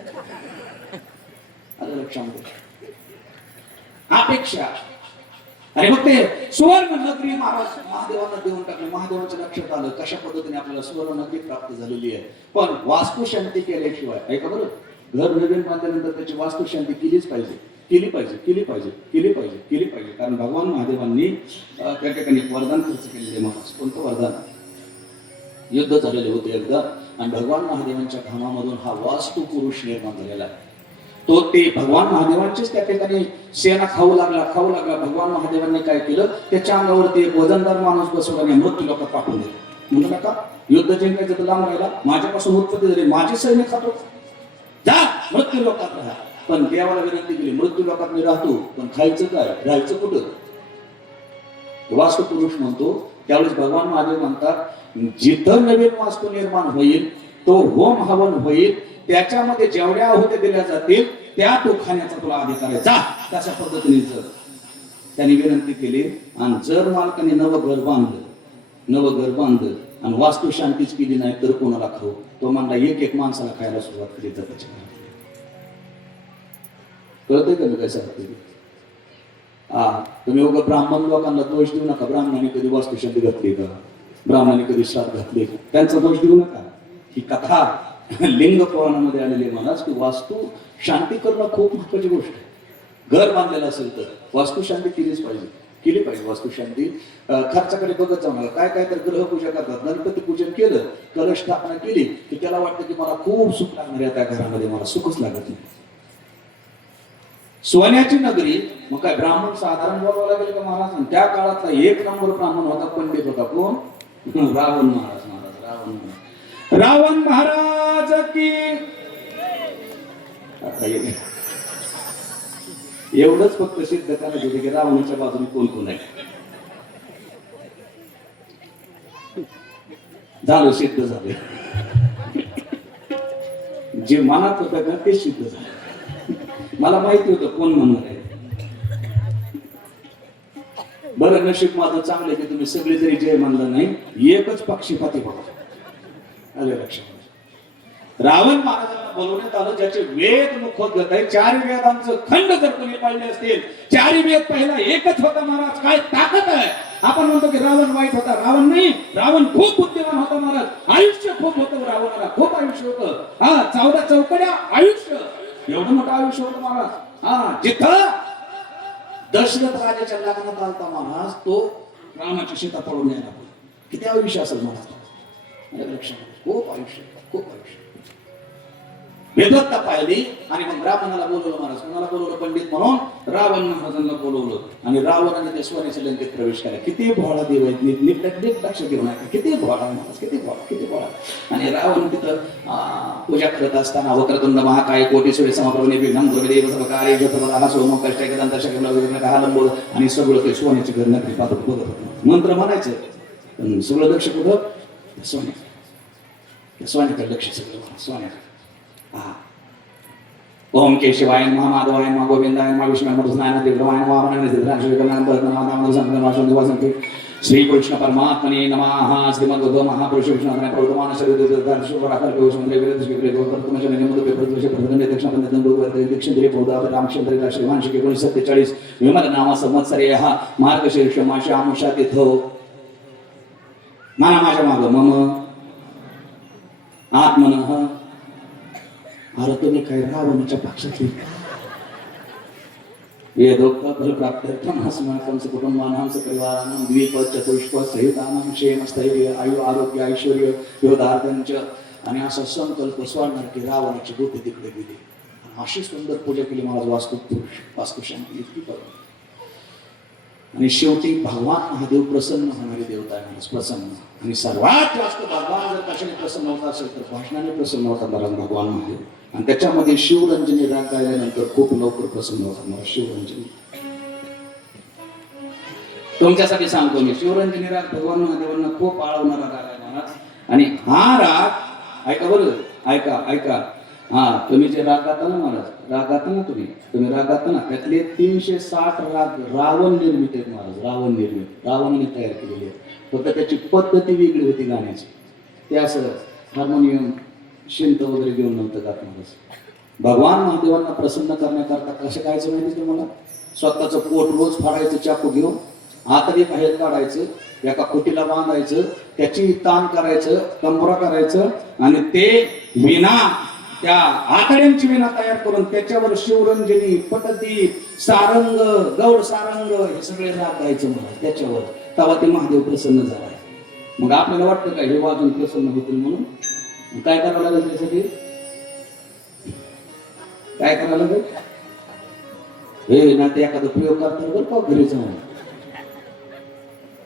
लक्षामध्ये अपेक्षा. आणि मग ते सुवर्ण नगरी महाराज महादेवांना देऊन टाकली. महादेवांच्या लक्षात आलं कशा पद्धतीने आपल्याला सुवर्ण नगरी प्राप्त झालेली आहे. पण वास्तुशांती केल्याशिवाय, ऐका बरं, घर नवीन बांधल्यानंतर त्याची वास्तुशांती केलीच पाहिजे, केली पाहिजे, केली पाहिजे, केली पाहिजे, केली पाहिजे. कारण भगवान महादेवांनी त्या ठिकाणी वरदान खर्च केलेले महाराज. कोणतं वरदान? युद्ध झालेले होते एकदा आणि भगवान महादेवांच्या घामामधून हा वास्तु पुरुष निर्माण झालेला आहे. तो ते भगवान महादेवांचेच त्या ठिकाणी सेना खाऊ लागला. भगवान महादेवांनी काय केलं, त्याच्या अंगावरती एक वजनदार माणूस बसवला, मृत्यू लोकात पाठवून दिले. म्हणलं नका, युद्ध जिंकायचं तर लांब राहिला, माझ्यापासून उत्पत्ती झाली, माझे सैन्य खातो, जा मृत्यू लोकात राहा. पण देवाला विनंती केली, मृत्यू लोकात मी राहतो, पण खायचं काय, राहायचं कुठं? वास्तु पुरुष म्हणतो. त्यावेळेस भगवान महादेव म्हणतात, जिथं नवीन वास्तू निर्माण होईल, तो होम हवन होईल, त्याच्यामध्ये जेवढ्या आहुत्या दिल्या जातील त्या तो खाण्याचा तुला अधिकार आहे, जा. तशा पद्धतीने जर त्यांनी विनंती केली आणि जर मालकाने नवं घर बांधलं आणि वास्तू शांतीच केली नाही तर कोणाला खाऊ? तो म्हणला, एक माणसाला खायला सुरुवात केली तर त्याच्या. कळतंय का मी काय सांगते? तुम्ही उगा ब्राह्मण लोकांना दोष देऊ नका. ब्राह्मणाने कधी वास्तू शांती घातली का? ब्राह्मणाने कधी श्राद्ध घातले? त्यांचा दोष देऊ नका. ही कथा लिंग पुराणामध्ये आलेली आहे महाराज, की वास्तू शांती करणं खूप महत्वाची गोष्ट आहे. घर बांधलेलं असेल तर वास्तू शांती केलीच पाहिजे, केली पाहिजे वास्तू शांती. खर्चाकडे बघत जाऊ नका. काय तर ग्रहपूजा करतात, गणपती पूजन केलं, कलश स्थापना केली की त्याला वाटतं की मला खूप सुख लागणार आहे, त्या घरामध्ये मला सुखच लागत नाही. सोन्याची नगरी. मग काय ब्राह्मण साधारण बोलावं लागेल का महाराज? त्या काळातला 1 नंबर ब्राह्मण होता, पंडित होता. कोण? रावण महाराज. रावण महाराज की. एवढंच फक्त सिद्ध करायचं होते की रावणाच्या बाजूने कोण कोण आहे. झालं, सिद्ध झाले. जे मनात होतं का ते सिद्ध झालं. मला माहिती होतं कोण म्हणणार आहे. बरं, नशीब माझं चांगलं की तुम्ही सगळे जरी जय म्हणलं नाही, एकच पक्षीपाती बघा. आले लक्षात. रावण महाराजांना बोलवण्यात आलं, ज्याचे वेद मुखोद्गत आहे. 4 वेदांचं खंड जर कोणी पाळले असतील, 4 वेद पहिला एकच होता महाराज. काय ताकद आहे! आपण म्हणतो की रावण वाईट होता, रावण नाही, रावण खूप बुद्धिमान होता महाराज. आयुष्य खूप होतं रावणाला, खूप आयुष्य होतं. 14 चौकड्या आयुष्य, एवढं मोठं आयुष्य होतं महाराज. जिथं दशरथ राजाच्या लग्नात आलता महाराज, तो रामाची सीता पळून यायला पाहिजे. किती आयुष्य असेल महाराज? लक्षात. खूप आयुष्य, खूप आयुष्य. वेदत्ता पाहिली आणि मग रावणाला बोलवलं महाराज. कोणाला बोलवलं? पंडित म्हणून रावण महाराजांना बोलवलं आणि रावणाने ते सोन्याच्या लंकेत प्रवेश केला. किती भोळा देव आहे, नीट लक्ष देऊ नका. किती भोळा महाराज, किती भोळा. आणि रावण तिथं पूजा करत असताना वक्रतुंड महाकाय कोटी सूर्य समप्रभे विघ्नं गुरुदेव सर्वकार्ये जपदा सोम कष्ट एकदंत शक्य आणि सगळं ते सोन्याचे घर नगरी पाहत बघत होतं. मंत्र म्हणायचं पण सगळं लक्ष कुठं? सोन्याकडे लक्ष सगळं सोन्या. ओम केशवाय नमः, माधवाय नमः, गोविंदाय नमः, विष्णुवाय नमः, कृष्णाय नमः, श्री कृष्ण परमात्मने नमः. श्रीमद् महापुरुष विष्णुनाथाय प्रवर्तमान श्रीमान 1947 विमल नामा संवत्सरे मार्गशीर्ष मासे आमुषा तिथ नाना माझ्या माग मम आत्मन. अरे तुम्ही काय रावणाच्या पक्षातली? वेदोक्त फलप्राप्त मासमाकंस कुटुंबानां परिवाराणां द्वीप चतुष्प सहितानां क्षेम स्थैर्य आयु आरोग्य ऐश्वर्य योदार्थंच आणि असा संकल्प सोडणार की रावणाची डोके तिकडे गेली. अशी सुंदर पूजा केली महाराज. वास्तुशांती इतकी करून आणि शेवटी भगवान महादेव प्रसन्न होणारी देवता आहे महाराज. प्रसन्न. आणि सर्वात जास्त भगवान जर कशाने प्रसन्न होत असेल तर भाषणाने प्रसन्न होता महाराज भगवान महादेव. आणि त्याच्यामध्ये शिवरंजनी राग गायल्यानंतर खूप लवकर प्रसन्न होता महाराज शिवरंजनी. तुमच्यासाठी सांगतो मी, शिवरंजनी राग भगवान महादेवांना खूप आळवणारा राग आहे महाराज. आणि हा राग ऐका बरं, ऐका ऐका. हा, तुम्ही जे राग गाता ना महाराज, राग गाता ना तुम्ही राग गाता ना, त्यातले 360 राग रावण निर्मित आहेत महाराज. रावण निर्मित, रावणाने तयार केलेले आहेत. फक्त त्याची पद्धती वेगळी होती गाण्याची. ते असं हार्मोनियम शिंत वगैरे घेऊन नव्हतं गात महाराज. भगवान महादेवांना प्रसन्न करण्याकरता कसं करायचं माहिती तुम्हाला? स्वतःचं पोट रोज फाडायचं चाकू घेऊन, आतडी बाहेर काढायचं, एका खुटीला बांधायचं, त्याची ताण करायचं, कंबरा करायचं आणि ते विना, त्या आतड्यांची विना तयार करून त्याच्यावर शिवरंजनी, पटदीप, सारंग, गौड सारंग हे सगळे राग गायचं मला त्याच्यावर. तेव्हा ते महादेव प्रसन्न झाला. मग आपल्याला वाटतं का हे वाजून प्रसन्न होतील म्हणून? काय करावं लागेल त्यासाठी? काय करावं लागेल? हे ना ते एखादा प्रयोग करतात बरं का घरी जाऊन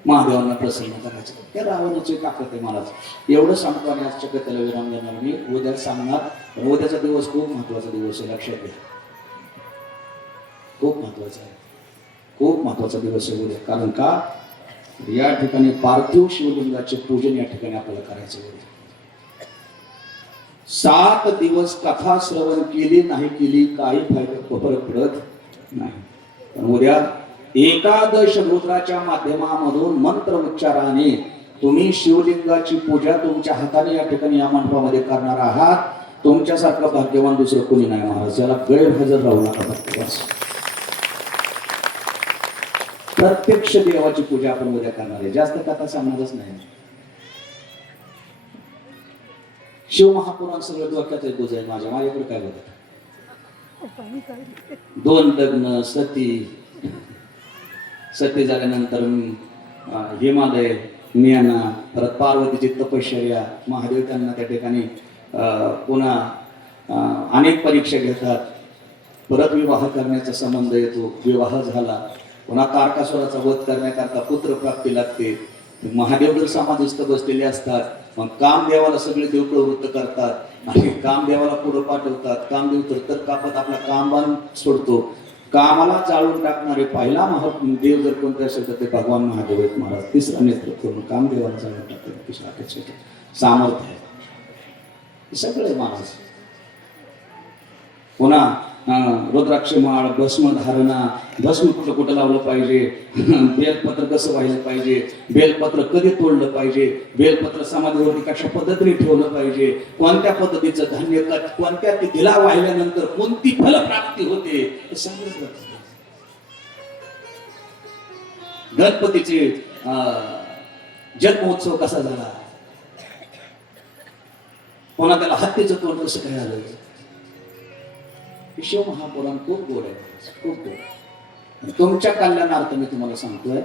महादेवांना प्रसन्न करायचं. त्या रावणाची ताकद आहे महाराज. एवढं सांगतो आणि आजच्या कथेला विराम देणार मी. उद्या सांगणार. उद्याचा दिवस खूप महत्वाचा दिवस आहे, लक्षात घ्या. खूप महत्वाचा आहे, खूप महत्वाचा दिवस आहे उद्या. कारण का? या ठिकाणी पार्थिव शिवलिंगाचे पूजन या ठिकाणी आपल्याला करायचं होते. 7 दिवस कथा श्रवण केली नाही केली काही फायदा फरक पडत नाही. पण उद्या एकादश रुद्राच्या माध्यमामधून मंत्र उच्चाराने तुम्ही शिवलिंगाची पूजा तुमच्या हाताने या ठिकाणी या मंडपामध्ये करणार आहात. तुमच्यासारखं भाग्यवान दुसरं कोणी नाही महाराज. याला गैरहजर राहू नका. प्रत्यक्ष देवाची पूजा आपण उद्या करणार आहे. जास्त कथा सांगणारच नाही. शिव महापुराण सगळं डोक्यात बोज आहे माझ्याकडे काय बघत. 2 लग्न, सती झाल्यानंतर हिमालय, मियाना, परत पार्वतीची तपश्चर्या, महादेव त्यांना त्या ठिकाणी पुन्हा अनेक परीक्षा घेतात. परत विवाह करण्याचा संबंध येतो. विवाह झाला, पुन्हा तारकासुराचा वध करण्याकरता पुत्रप्राप्ती लागते. महादेव जर समाधिस्थ बसलेले असतात, मग कामदेवाला सगळे देव प्रवृत्त करतात आणि कामदेवाला पुढे पाठवतात. कामदेव तर कापत आपला कामबाण सोडतो. कामाला जाळून टाकणारे पहिला महादेव जर कोणते असेल तर ते भगवान महादेव आहेत महाराज. तिसरा नेतृत्व करून कामदेवाला जाळून टाकतात. तिसरा त्याचे सामर्थ्य आहे. हे सगळे महाराज. पुन्हा रुद्राक्ष माळ, भस्म धारणा, भस्म कुठं कुठं लावलं पाहिजे, बेलपत्र कसं व्हायला पाहिजे, बेलपत्र कधी तोडलं पाहिजे, बेलपत्र समाधीवरती कशा पद्धतीने ठेवलं पाहिजे, कोणत्या पद्धतीचं धान्य कोणत्या तिथीला वाहिल्यानंतर कोणती फलप्राप्ती होते, हे सगळं. गणपतीचे जन्मोत्सव कसा झाला, पुन्हा त्याला हत्तीचं तोंड कसं काय आलं. शिव महापुराण खूप गोड आहे, खूप गोड. तुमच्या कल्याणार्थ मी तुम्हाला सांगतोय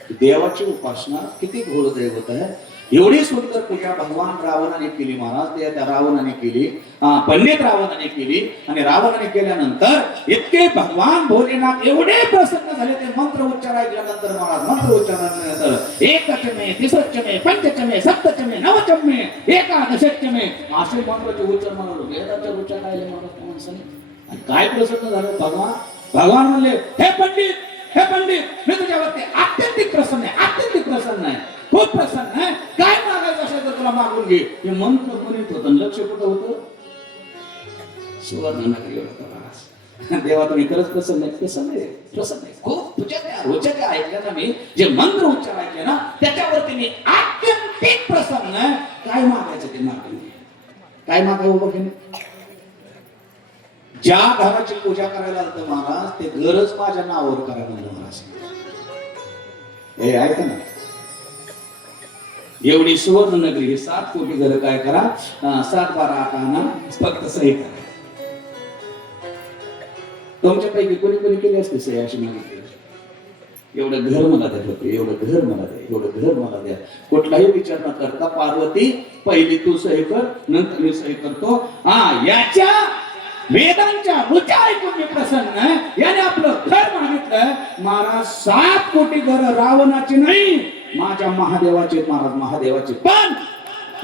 की देवाची उपासना किती घोळ दैवत आहे. एवढी सुंदर पूजा भगवान रावणाने केली महाराज. त्या रावणाने केली, पंडित रावणाने केली. आणि रावणाने केल्यानंतर इतके भगवान भोलेनाथ एवढे प्रसन्न झाले. ते मंत्र उच्चार ऐकल्यानंतर महाराज, मंत्र उच्चारल्यानंतर एकचमे, तिसरचमे, पंचचमे, सप्तचमे, नवचमे, एकादशचमे असे मंत्राचे उच्चार म्हणून वेदाचे उच्चार राहिले महाराज त्या माणसाने. आणि काय प्रसन्न झालं भगवान म्हणले, हे पंडित मी तुझ्यावरती अत्यंतिक प्रसन्न आहे, अत्यंतिक प्रसन्न आहे, खूप प्रसन्न आहे. काय मागायचं असेल तर तुला मागून घे. हे मंत्र म्हणत होतं. लक्ष कुठं होतं? सुवर्णनगरी होतं. देवा तुम्ही खरंच प्रसन्न आहे, प्रसन्न आहे, प्रसन्न आहे. खूप तुझ्या ऐकल्या ना मी जे मंत्र उच्चार ऐकले ना त्याच्यावरती मी अत्यंतिक प्रसन्न आहे. काय मागायचं ते मागून घे. काय मागावं बघ. ज्या घराची पूजा करायला आलं महाराज ते घरच माझ्या नावावर करायला आलं महाराज. हे ऐका ना, एवढी सुवर्ण नगरी, ही 7 कोटी घर काय करा, 7, 12, 8 आणा, फक्त सही करा. तुमच्यापैकी कोणी कोणी केली असते सही अशी मागितली. एवढं घर मला द्या फक्त, एवढं घर मला द्या, एवढं घर मला द्या. कुठलाही विचार न करता पार्वती पहिली तू सही कर, नंतर मी सही करतो. याच्या वेदांच्या ऋचा ऐकून मी प्रसन्न आहे. याने आपलं घर मागितलं. महाराज 7 कोटी घर रावणाची नाही, माझ्या महादेवाचे महाराज, महादेवाचे. पण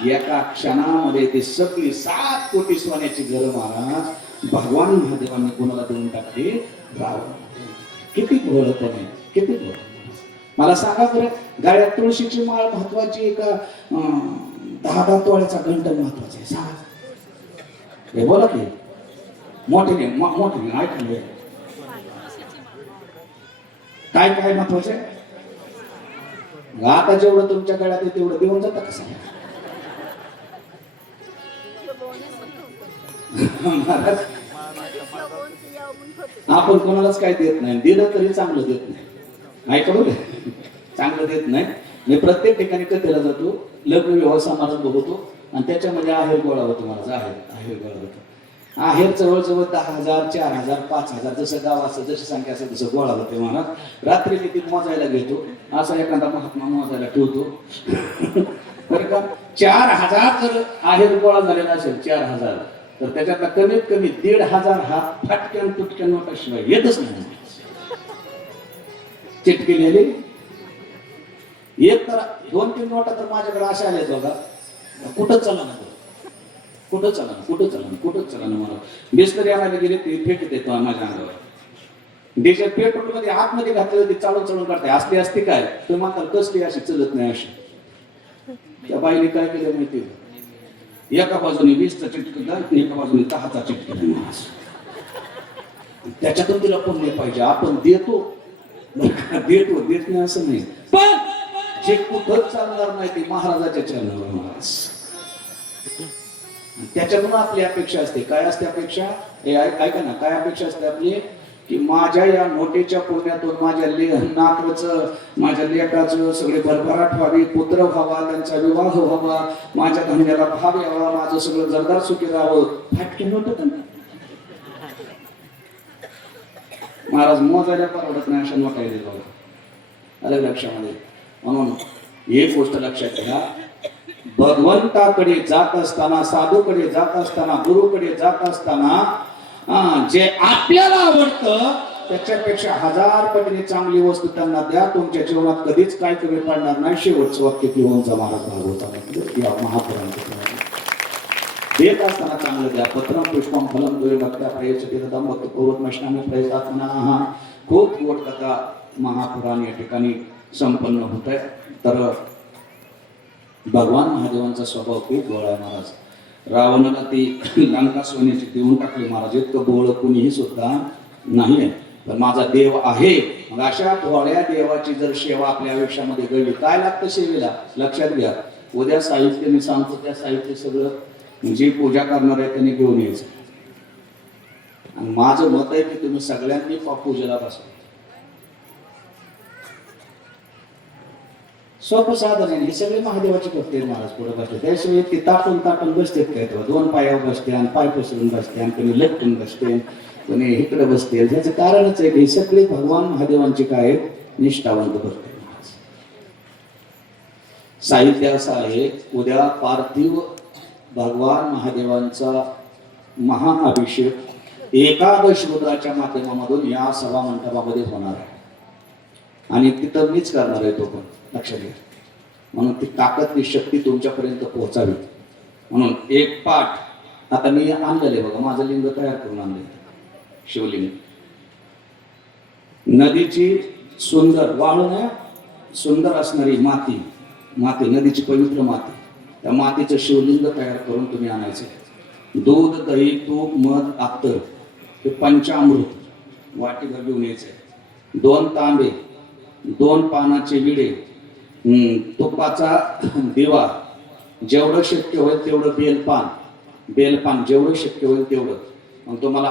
एका क्षणामध्ये ते सगळी 7 कोटी सोन्याची घर महाराज भगवान महादेवांनी कोणाला देऊन टाकली? रावण. किती भोळपणे, किती भोळ. मला सांगा बरं, गळ्यात तुळशीची माळ महत्वाची का 10 तोळ्याचा घंट महत्वाचा आहे? सांगा हे, बोला की मोठे मोठे ऐकले काय काय महत्वाचं आहे? आता जेवढं तुमच्या गळ्यात आहे तेवढं देऊन जातं कसं? आपण कोणालाच काय देत नाही, दिलं तरी चांगलं देत नाही. ऐकलं चांगलं देत नाही. मी प्रत्येक ठिकाणी कथेला जातो, लग्न विवाह समारंभ होतो आणि त्याच्यामध्ये आहेर गोळा होतो. मला आहेर गोळा होतो. आहेर जवळजवळ 10,000, 4,000, 5,000 जसं गाव असं, जशी संख्या असेल तसं गोळा होते. मला रात्री मी ती मोजायला घेतो. असा एखादा महात्मा मोजायला ठेवतो बरं का. 4,000 जर आहेर गोळा झालेला असेल 4,000, तर त्याच्यातला कमीत कमी 1,500 हा फाटक्यान तुटक्यान नोटाशिवाय येतच नाही. चिटकेलेली एक तर 2-3 नोटा तर माझ्याकडे अशा आल्या बघा. कुठं चला ना, कुठं चला ना, कुठं चला ना, कुठं चला ना. मला बिस्लरी आणायला गेले ते फेकत येतो माझ्या अंगावर. देशात पेट्रोल मध्ये आतमध्ये घातलेलं ते चालून चालून काढते. असली असते काय तर म्हणतात कसली अशी चलत नाही अशी. त्या बाईने काय केलं माहिती? एका बाजूने 20चा चिटकला, एका बाजूने 10चा चिटकला. त्याच्यातून तिला पुण्य पाहिजे. आपण देतो देतो, देत नाही असं नाही, पण जे कुठंच चालणार नाही ते महाराजाच्या चरणावर महाराज. त्याच्यातून आपली अपेक्षा असते. काय असते अपेक्षा? हे ऐका ना, काय अपेक्षा असते आपली? की माझ्या या नोटेच्या पुण्यातून माझ्या नातवाचं, माझ्या लेकाचं सगळे भरभराट व्हावी, पुत्र व्हावा, त्यांचा विवाह व्हावा, माझ्या धंद्याला भाव यावा, माझं सगळं जरदार सुखी राहावं. फाटके नोट महाराज मोजायला परवडत नाही अशा नोटा दिल्या बघा. आलं लक्षामध्ये? म्हणून एक गोष्ट लक्षात घ्या, भगवंताकडे जात असताना, साधूकडे जात असताना, गुरुकडे जात असताना जे आपल्याला आवडतं त्याच्यापेक्षा 1000 पटीने चांगली वस्तू त्यांना द्या. तुमच्या जीवनात कधीच काय कमी पडणार नाही. शेवटचं वाक्य किंवा महाराज भागवतामध्ये या महापुराणात देत असताना चांगलं द्या. पत्रम पुष्पम फलम द्वे भक्त्या प्रयच्छते तदं भक्तपूर्वकमश्नामी प्रयतात्मनाः. खूप गोड कथा महापुराण या ठिकाणी संपन्न होत आहे. तर भगवान महादेवांचा स्वभाव खूप गोड आहे महाराज. रावणाला ती लंका सोन्याची देऊन टाकली महाराज. इतकं बोळ कुणीही सुद्धा नाही आहे. पण माझा देव आहे. मग अशा भोळ्या देवाची जर सेवा आपल्या आयुष्यामध्ये घडली, काय लागतं सेवेला? लक्षात घ्या. उद्या साहित्य मी सांगतो, त्या साहित्य सगळं जी पूजा करणार आहे त्यांनी घेऊन यायचं. आणि माझं मत आहे की तुम्ही सगळ्यांनी पूजेला बसा. सोपं साधन आहे. हे सगळे महादेवाचे भक्त आहेत महाराज. पुढे बसले त्याशिवाय ते ताटून ताटून बसतेत काय, 2 पायावर बसते आणि पाय पसरून बसते आणि कोणी लटकून बसते, कोणी इकडे बसते. ह्याचं कारणच आहे की हे सगळे भगवान महादेवांचे काय निष्ठावंत भक्त आहेत महाराज. साहित्य असं आहे, उद्या पार्थिव भगवान महादेवांचा महाअभिषेक एकादश रुद्राच्या माध्यमामधून या सभा मंडपामध्ये होणार आहे. आणि तिथं मीच करणार आहे तो पण, लक्षात घ्या. म्हणून ती ताकद, ती शक्ती तुमच्यापर्यंत पोहोचावी म्हणून एक पाठ आता मी आणलेले बघा. माझं लिंग तयार करून आणले, शिवलिंग. नदीची सुंदर वाळून सुंदर असणारी माती, नदीची पवित्र माती, त्या मातीचं शिवलिंग तयार करून तुम्ही आणायचं. दूध, दही, तूप, मध, अत्तर हे पंचामृत वाटीभर घेऊन यायचे. 2 तांबे, 2 पानाचे विडे, तुपाचा दिवा, जेवढं शक्य होईल तेवढं बेलपान जेवढं शक्य होईल तेवढं. मग तुम्हाला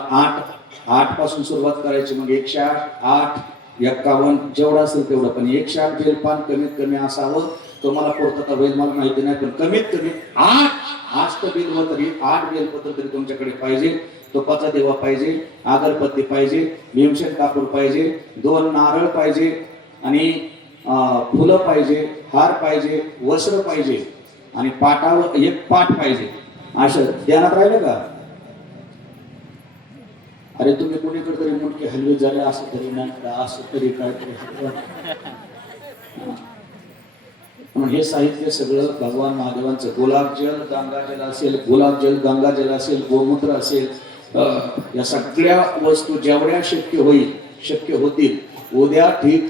8 पासून सुरुवात करायची. मग 108, 8, 51 जेवढं असेल तेवढं. पण 108 बेलपान कमीत कमी असावं. तुम्हाला पूर्तता होईल मला माहिती नाही, पण कमीत कमी 8 बेलपत्र, 8 बेलपत्र तरी तुमच्याकडे पाहिजे. तुपाचा दिवा पाहिजे, अगरबत्ती पाहिजे, भीमसेन कापूर पाहिजे, 2 नारळ पाहिजे, आणि फुलं पाहिजे, हार पाहिजे, वस्त्र पाहिजे आणि पाटावर एक पाठ पाहिजे, असं ध्यानात राहिलं का? अरे तुम्ही कोणीकडे तरी मुंडके हलवे झाले, असं तरी नाही, असं तरी काय तरी. म्हणून हे साहित्य सगळं भगवान महादेवांचं. गुलाबजल गंगाजल असेल, गुलाबजल गंगाजल असेल, गोमूत्र असेल, या सगळ्या वस्तू जेवढ्या शक्य होतील. उद्या ठीक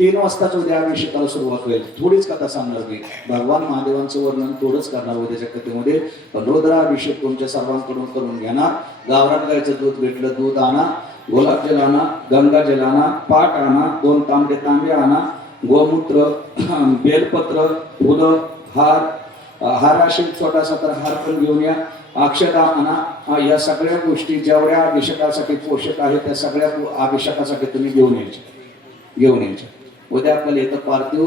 3 वाजताच उद्या अभिषेकाला सुरुवात होईल. थोडीच कथा सांगणार मी, भगवान महादेवांचं वर्णन थोडंच करणार उद्याच्या कथेमध्ये. पण रुद्राभिषेक तुमच्या सर्वांकडून करून घेणार. गावरान गायचं दूध भेटलं, दूध आणा, गुलाबजल आणा, गंगाजल आणा, पाट आणा, 2 तांबे आणा, गोमूत्र, बेलपत्र, फुलं, हार असेल छोटासा तर हार पण घेऊन या, अक्षता आणा. या सगळ्या गोष्टी जेवढ्या अभिषेकासाठी पोषक आहेत त्या सगळ्या अभिषेकासाठी तुम्ही घेऊन यायच्या. उद्या आपल्याला इथं पार्थिव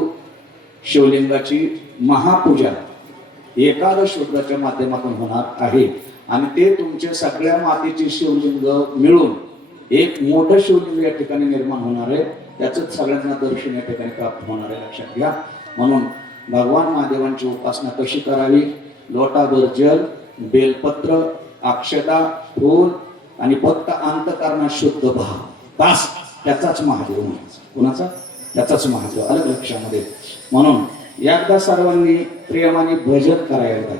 शिवलिंगाची महापूजा एकादश रुद्राच्या माध्यमातून होणार आहे. आणि ते तुमच्या सगळ्या मातीचे शिवलिंग मिळून एक मोठं शिवलिंग या ठिकाणी निर्माण होणार आहे. त्याच सगळ्यांना दर्शन या ठिकाणी प्राप्त होणार आहे, लक्षात घ्या. म्हणून भगवान महादेवांची उपासना कशी करावी? लोटाभर जल, बेलपत्र, अक्षता, फूल आणि फक्त अंतःकरणात शुद्ध भाव, बस त्याचाच महादेव म्हणायचा. कुणाचा? त्याचाच महादेव. अलग लक्षामध्ये. म्हणून एकदा सर्वांनी प्रेमाने भजन करायला.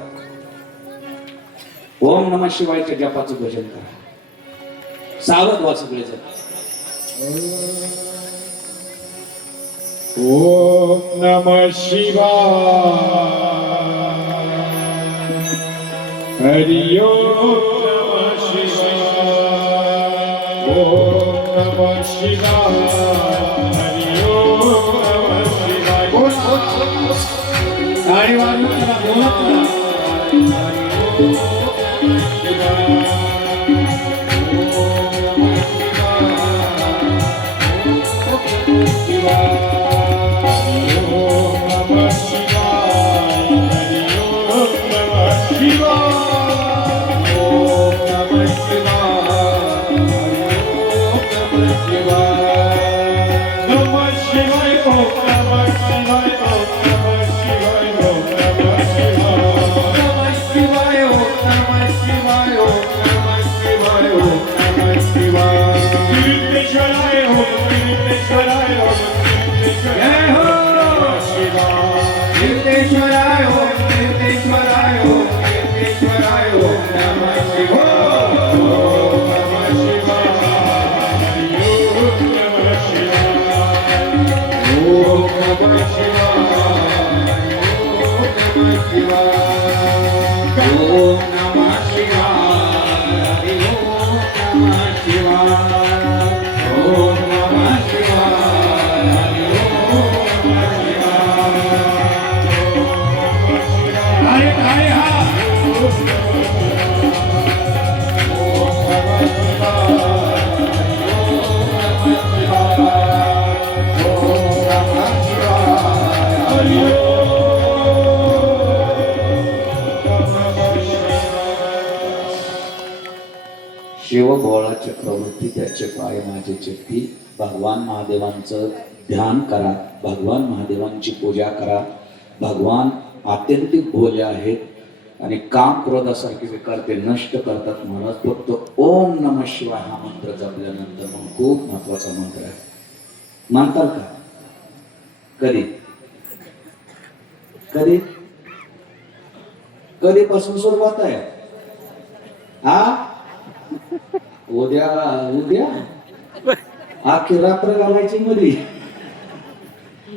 ओम नमः शिवायच्या जपाचं भजन करा. सावध व्हा सगळेजण. ओम नमः शिवाय. हरि ओम नमः शिवाय. ओम नमः शिवाय. हरि ओम नमः शिवाय. टाळी वाजवून चला, बोलत चला. हरि ओम शिवाय. शिव भोळा चक्रवर्ती त्याचे पाय माझे चक्की. भगवान महादेवांचं ध्यान करा, भगवान महादेवांची पूजा करा. भगवान आत्यंतिक भोले आहेत आणि काम क्रोधासारखे विकार ते नष्ट करतात. महाराज फक्त ओम नमः शिवाय हा मंत्र जपल्यानंतर मग खूप महत्वाचा मंत्र आहे. मानताल का? कधी कधी कधीपासून सुरुवात आहे? हा उद्या आखी रात्र घालायची मध्ये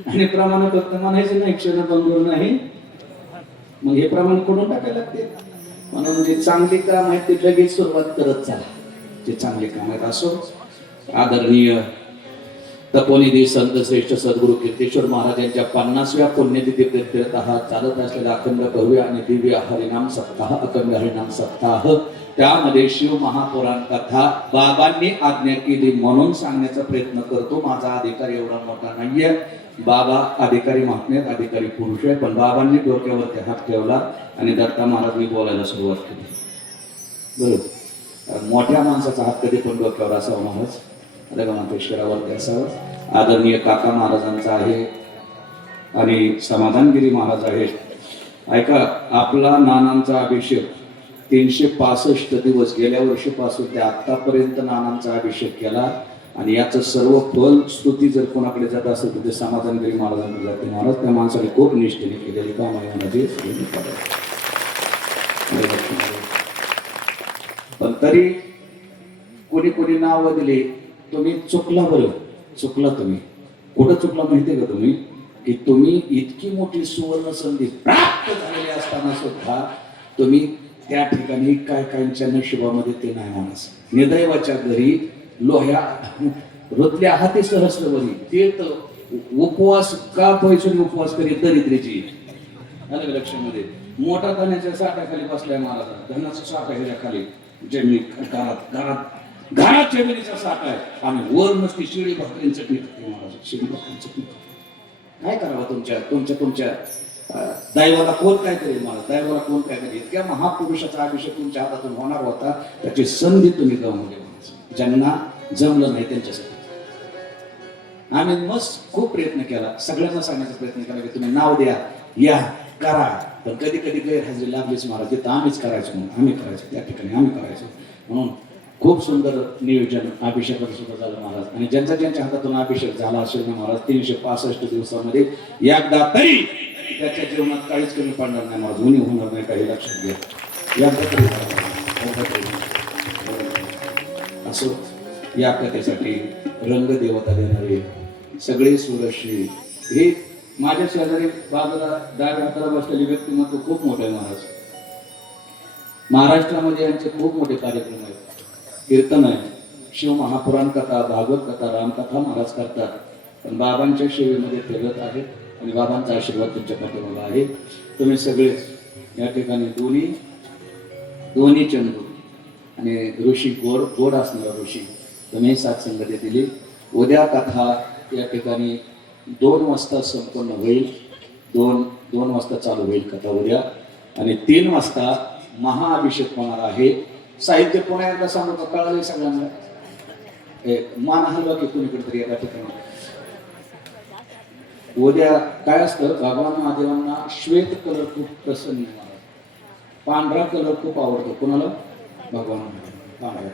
आणि प्रमाण फक्त म्हणायचे नाही, क्षणभंगूर नाही. मग हे प्रमाण कुठून टाकायला लागते? म्हणून जे चांगली काम आहेत ते लगेच सुरुवात करत चाला. जे चांगले काम आहेत असो. आदरणीय तपोनिधी संत श्रेष्ठ सद्गुरु कीर्तेश्वर महाराज यांच्या 50व्या पुण्यतिथी प्रीत्यर्थ हा चालत असलेला अखंड भव्य आणि दिव्य हरिनाम सप्ताह, अखंड हरिनाम सप्ताह, त्यामध्ये शिव महापुराण कथा बाबांनी आज्ञा केली म्हणून सांगण्याचा प्रयत्न करतो. माझा अधिकार एवढा मोठा नाहीये. बाबा अधिकारी महात्म्यात अधिकारी पुरुष आहे, पण बाबांनी डोक्यावरती हात ठेवला आणि दत्ता महाराजांनी बोलायला सुरुवात केली. बरोबर. मोठ्या माणसाचा हात कधी पण डोक्यावर असावा महाराज, ईश्वरावरती असावा. आदरणीय काका महाराजांचा आहे आणि समाधानगिरी महाराज आहेत. ऐका, आपला नानांचा अभिषेक 365 दिवस गेल्या वर्षीपासून ते आतापर्यंत नानांचा अभिषेक केला आणि याचं सर्व फल स्तुती जर कोणाकडे जात असेल तर ते समाधानगिरी महाराजांकडे जाते. महाराज त्या माणसाने खूप निष्ठेने केलेली काम आहे महाराज. पण तरी कोणी कोणी नाव दिले, तुम्ही चुकला. बरं चुकला तुम्ही. कुठं चुकला माहितीये का तुम्ही? की तुम्ही इतकी मोठी सुवर्ण संधी प्राप्त झालेली असताना सुद्धा तुम्ही त्या ठिकाणी काय काहींच्या नशिबामध्ये ते नाही माणूस. निदैवाच्या घरी लोह्या रोतल्या हाती सहस्रवरी ते तर उपवास का पैसून उपवास करी दरिद्रीची. आलं लक्षामध्ये? मोठा धनाच्या साठाखाली बसलाय महाराज. धनाचा साठा ह्याच्या खाली जमीन घरात घरात घरात जमिनीचा साठा आहे आणि वर नुसती शिळी भाकरींचं पीठ महाराज. शिळी भाकरींचं पीठ काय करावं तुमच्या तुमच्या तुमच्या दैवाला कोण काय करेल? मला दैवाला कोण काय करेल? इतक्या महापुरुषाचा अभिषेक तुमच्या हातातून होणार होता, त्याची संधी तुम्ही गमावली. ज्यांना जमलं नाही त्यांच्यासाठी आम्ही मस्त खूप प्रयत्न केला, सगळ्यांना सांगण्याचा प्रयत्न केला की तुम्ही नाव द्या, या करा. पण कधी कधी गैरहजेरी लागलीच महाराज. तिथं आम्हीच करायचो म्हणून आम्ही करायचो, त्या ठिकाणी आम्ही करायचो. म्हणून खूप सुंदर नियोजन अभिषेकाचं सुद्धा झालं महाराज. आणि ज्यांचा ज्यांच्या हातातून अभिषेक झाला असेल ना महाराज, 365 दिवसामध्ये एकदा तरी त्याच्या जीवनात काहीच कमी पडणार नाही महाराज. उणी होणार नाही, काही लक्षात घ्या. एकदा तरी असो. या कथेसाठी रंगदेवता देणारे सगळे सुरश्री हे माझ्या शेजारी बाजूला डाव्या हाताला बसलेले व्यक्तिमत्व खूप मोठे महाराज. महाराष्ट्रामध्ये यांचे खूप मोठे कार्यक्रम आहेत. कीर्तन आहे, शिव महापुराण कथा, भागवत कथा, रामकथा महाराज करतात. पण बाबांच्या सेवेमध्ये फिरत आहेत आणि बाबांचा आशीर्वाद तुमच्या पाठीमागे आहे. तुम्ही सगळे या ठिकाणी दोन्ही चंदू आणि ऋषी गोड गोड असणारा ऋषी तुम्ही साथ संगती दिली. उद्या कथा या ठिकाणी 2 वाजता संपन्न होईल. 2 वाजता चालू होईल कथा उद्या आणि 3 वाजता महाअभिषेक होणार आहे. साहित्य पुन्हा एकदा सांगतो, कळाले सगळ्यांना? मान हलवा की कुणीकडे तरी एका ठिकाणी. उद्या काय असतं, भगवान महादेवांना श्वेत कलर खूप प्रसन्न आहे. पांढरा कलर खूप आवडतो. कोणाला? भगवान महादेव.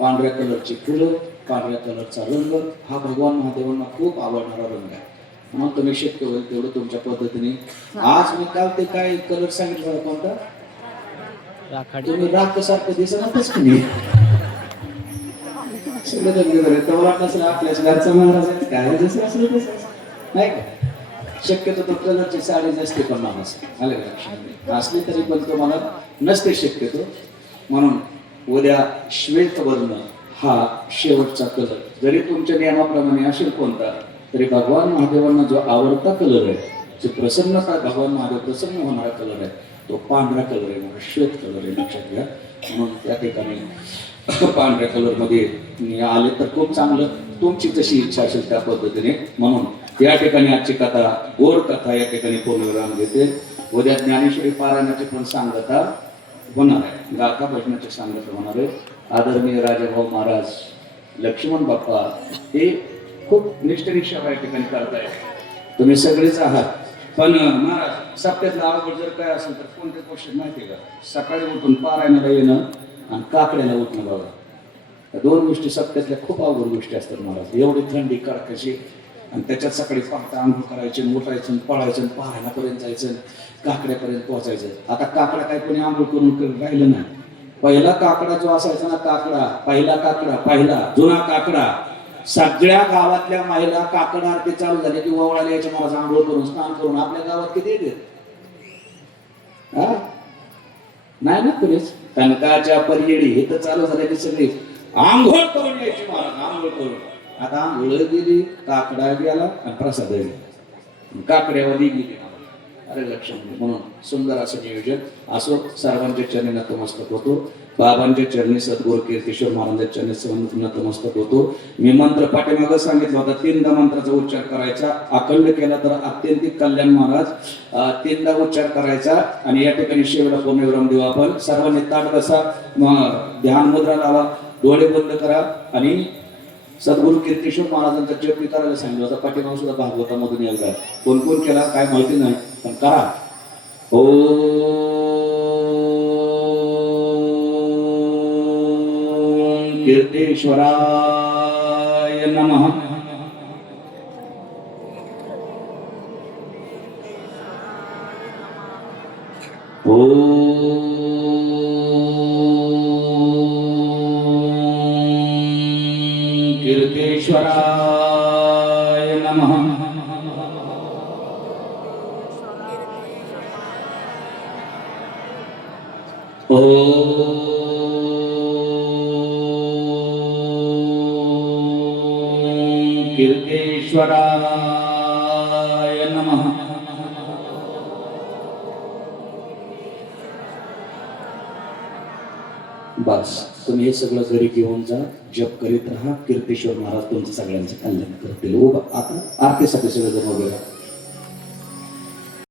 पांढऱ्या कलरची फुलं, पांढऱ्या कलरचा रंग हा भगवान महादेवांना खूप आवडणारा रंग आहे. म्हणून तुम्ही शक्य होईल तेवढं तुमच्या पद्धतीने. आज मी काल ते काय कलर सांगितलं कोणता? तुम्ही राख सारखं दिसणारच की नाही. आपल्याच घरचा महाराज आहे काय जसं असलं तसं नाही का? शक्यतो तो कलरची साडी नसते पण माणूस आले असली तरी पण तुम्हाला नसते शक्यतो. म्हणून उद्या श्वेत वर्ण हा शेवटचा कलर जरी तुमच्या नियमाप्रमाणे असेल कोणता तरी भगवान महादेवांना जो आवडता कलर आहे, जे प्रसन्नता भगवान महादेव प्रसन्न होणारा कलर आहे तो पांढरा कलर आहे, म्हणजे श्वेत कलर आहे. लक्षात घ्या. म्हणून त्या ठिकाणी पांढऱ्या कलरमध्ये आले तर खूप चांगलं. तुमची जशी इच्छा असेल त्या पद्धतीने. म्हणून या ठिकाणी आजची कथा गोड कथा या ठिकाणी पूर्णविराम घेते. उद्या ज्ञानेश्वरी पारायणाची पण सांगता होणार आहे, गाथा भजनाची सांगता होणार आहे. आदरणीय राजाभाऊ महाराज, लक्ष्मण बाप्पा हे खूप निष्ठेने सेवा या ठिकाणी करताय. तुम्ही सगळेच आहात. पण महाराज सप्त्यातला अवघड जर काय असेल तर कोणत्या गोष्टी माहिती आहे का? सकाळी उठून पारायणाला येणं आणि काकड्याला उठणं बाबा, या 2 गोष्टी सप्त्यातल्या खूप अवघड गोष्टी असतात महाराज. एवढी थंडी कडाक्याची आणि त्याच्यात सकाळी पाहता आंघोळ करायचे, उठायचं, पळायचं, पारायणापर्यंत जायचं, काकड्यापर्यंत पोहोचायचं. आता काकडा काय कोणी आंघोळ करून राहिलं नाही. पहिला काकडा जो असायचा ना, पहिला जुना काकडा, सगळ्या गावातल्या महिला काकड आरती चालू झाली की ओवाळाला यायच्या महाराज आंघोळ करून स्नान करून. आपल्या गावात किती येते नाही ना कुणीच. कनकाच्या परियेडी हे तर चालू झाले की सगळी आंघोळ करून यायची महाराज, आंघोळ करून. आता आंघोळ गेली, काकडा गेला आणि प्रसाद गेली, काकड्यावाली गेली. अरे लक्ष. म्हणून सुंदर असं नियोजन असो. सर्वांच्या चरणी नतमस्तक होतो. बाबांच्या चरणी सद्गुरू कीर्तीश्वर महाराजांच्या चरणी नतमस्तक होतो. मी मंत्र पाठीमागं सांगितलं होता 3दा मंत्राचा उच्चार करायचा. अखंड केला तर अत्यंतिक कल्याण महाराज. 3दा उच्चार करायचा आणि या ठिकाणी शेवटला पूर्णविराम देऊ आपण. सर्वांनी ताट बसा, ध्यान मुद्रा लावा, डोळे बंद करा आणि सद्गुरू कीर्तेश्वर महाराजांचा जप करायला सांगितलं होता. पाठीमाग सुद्धा भागवतामधून एकदा कोण कोण केला काय माहिती नाही, पण करा. ओम कीर्तेश्वराय नमः. कीर्तेश्वराय नमः. कीर्तेश्वराय नमः. बस तुम्ही हे सगळं घरी घेऊन जा, जप करीत राहा. कीर्तेश्वर महाराज तुमचं सगळ्यांचं कल्याण करतील. आता आरतीसाठी सगळं जण वगैरे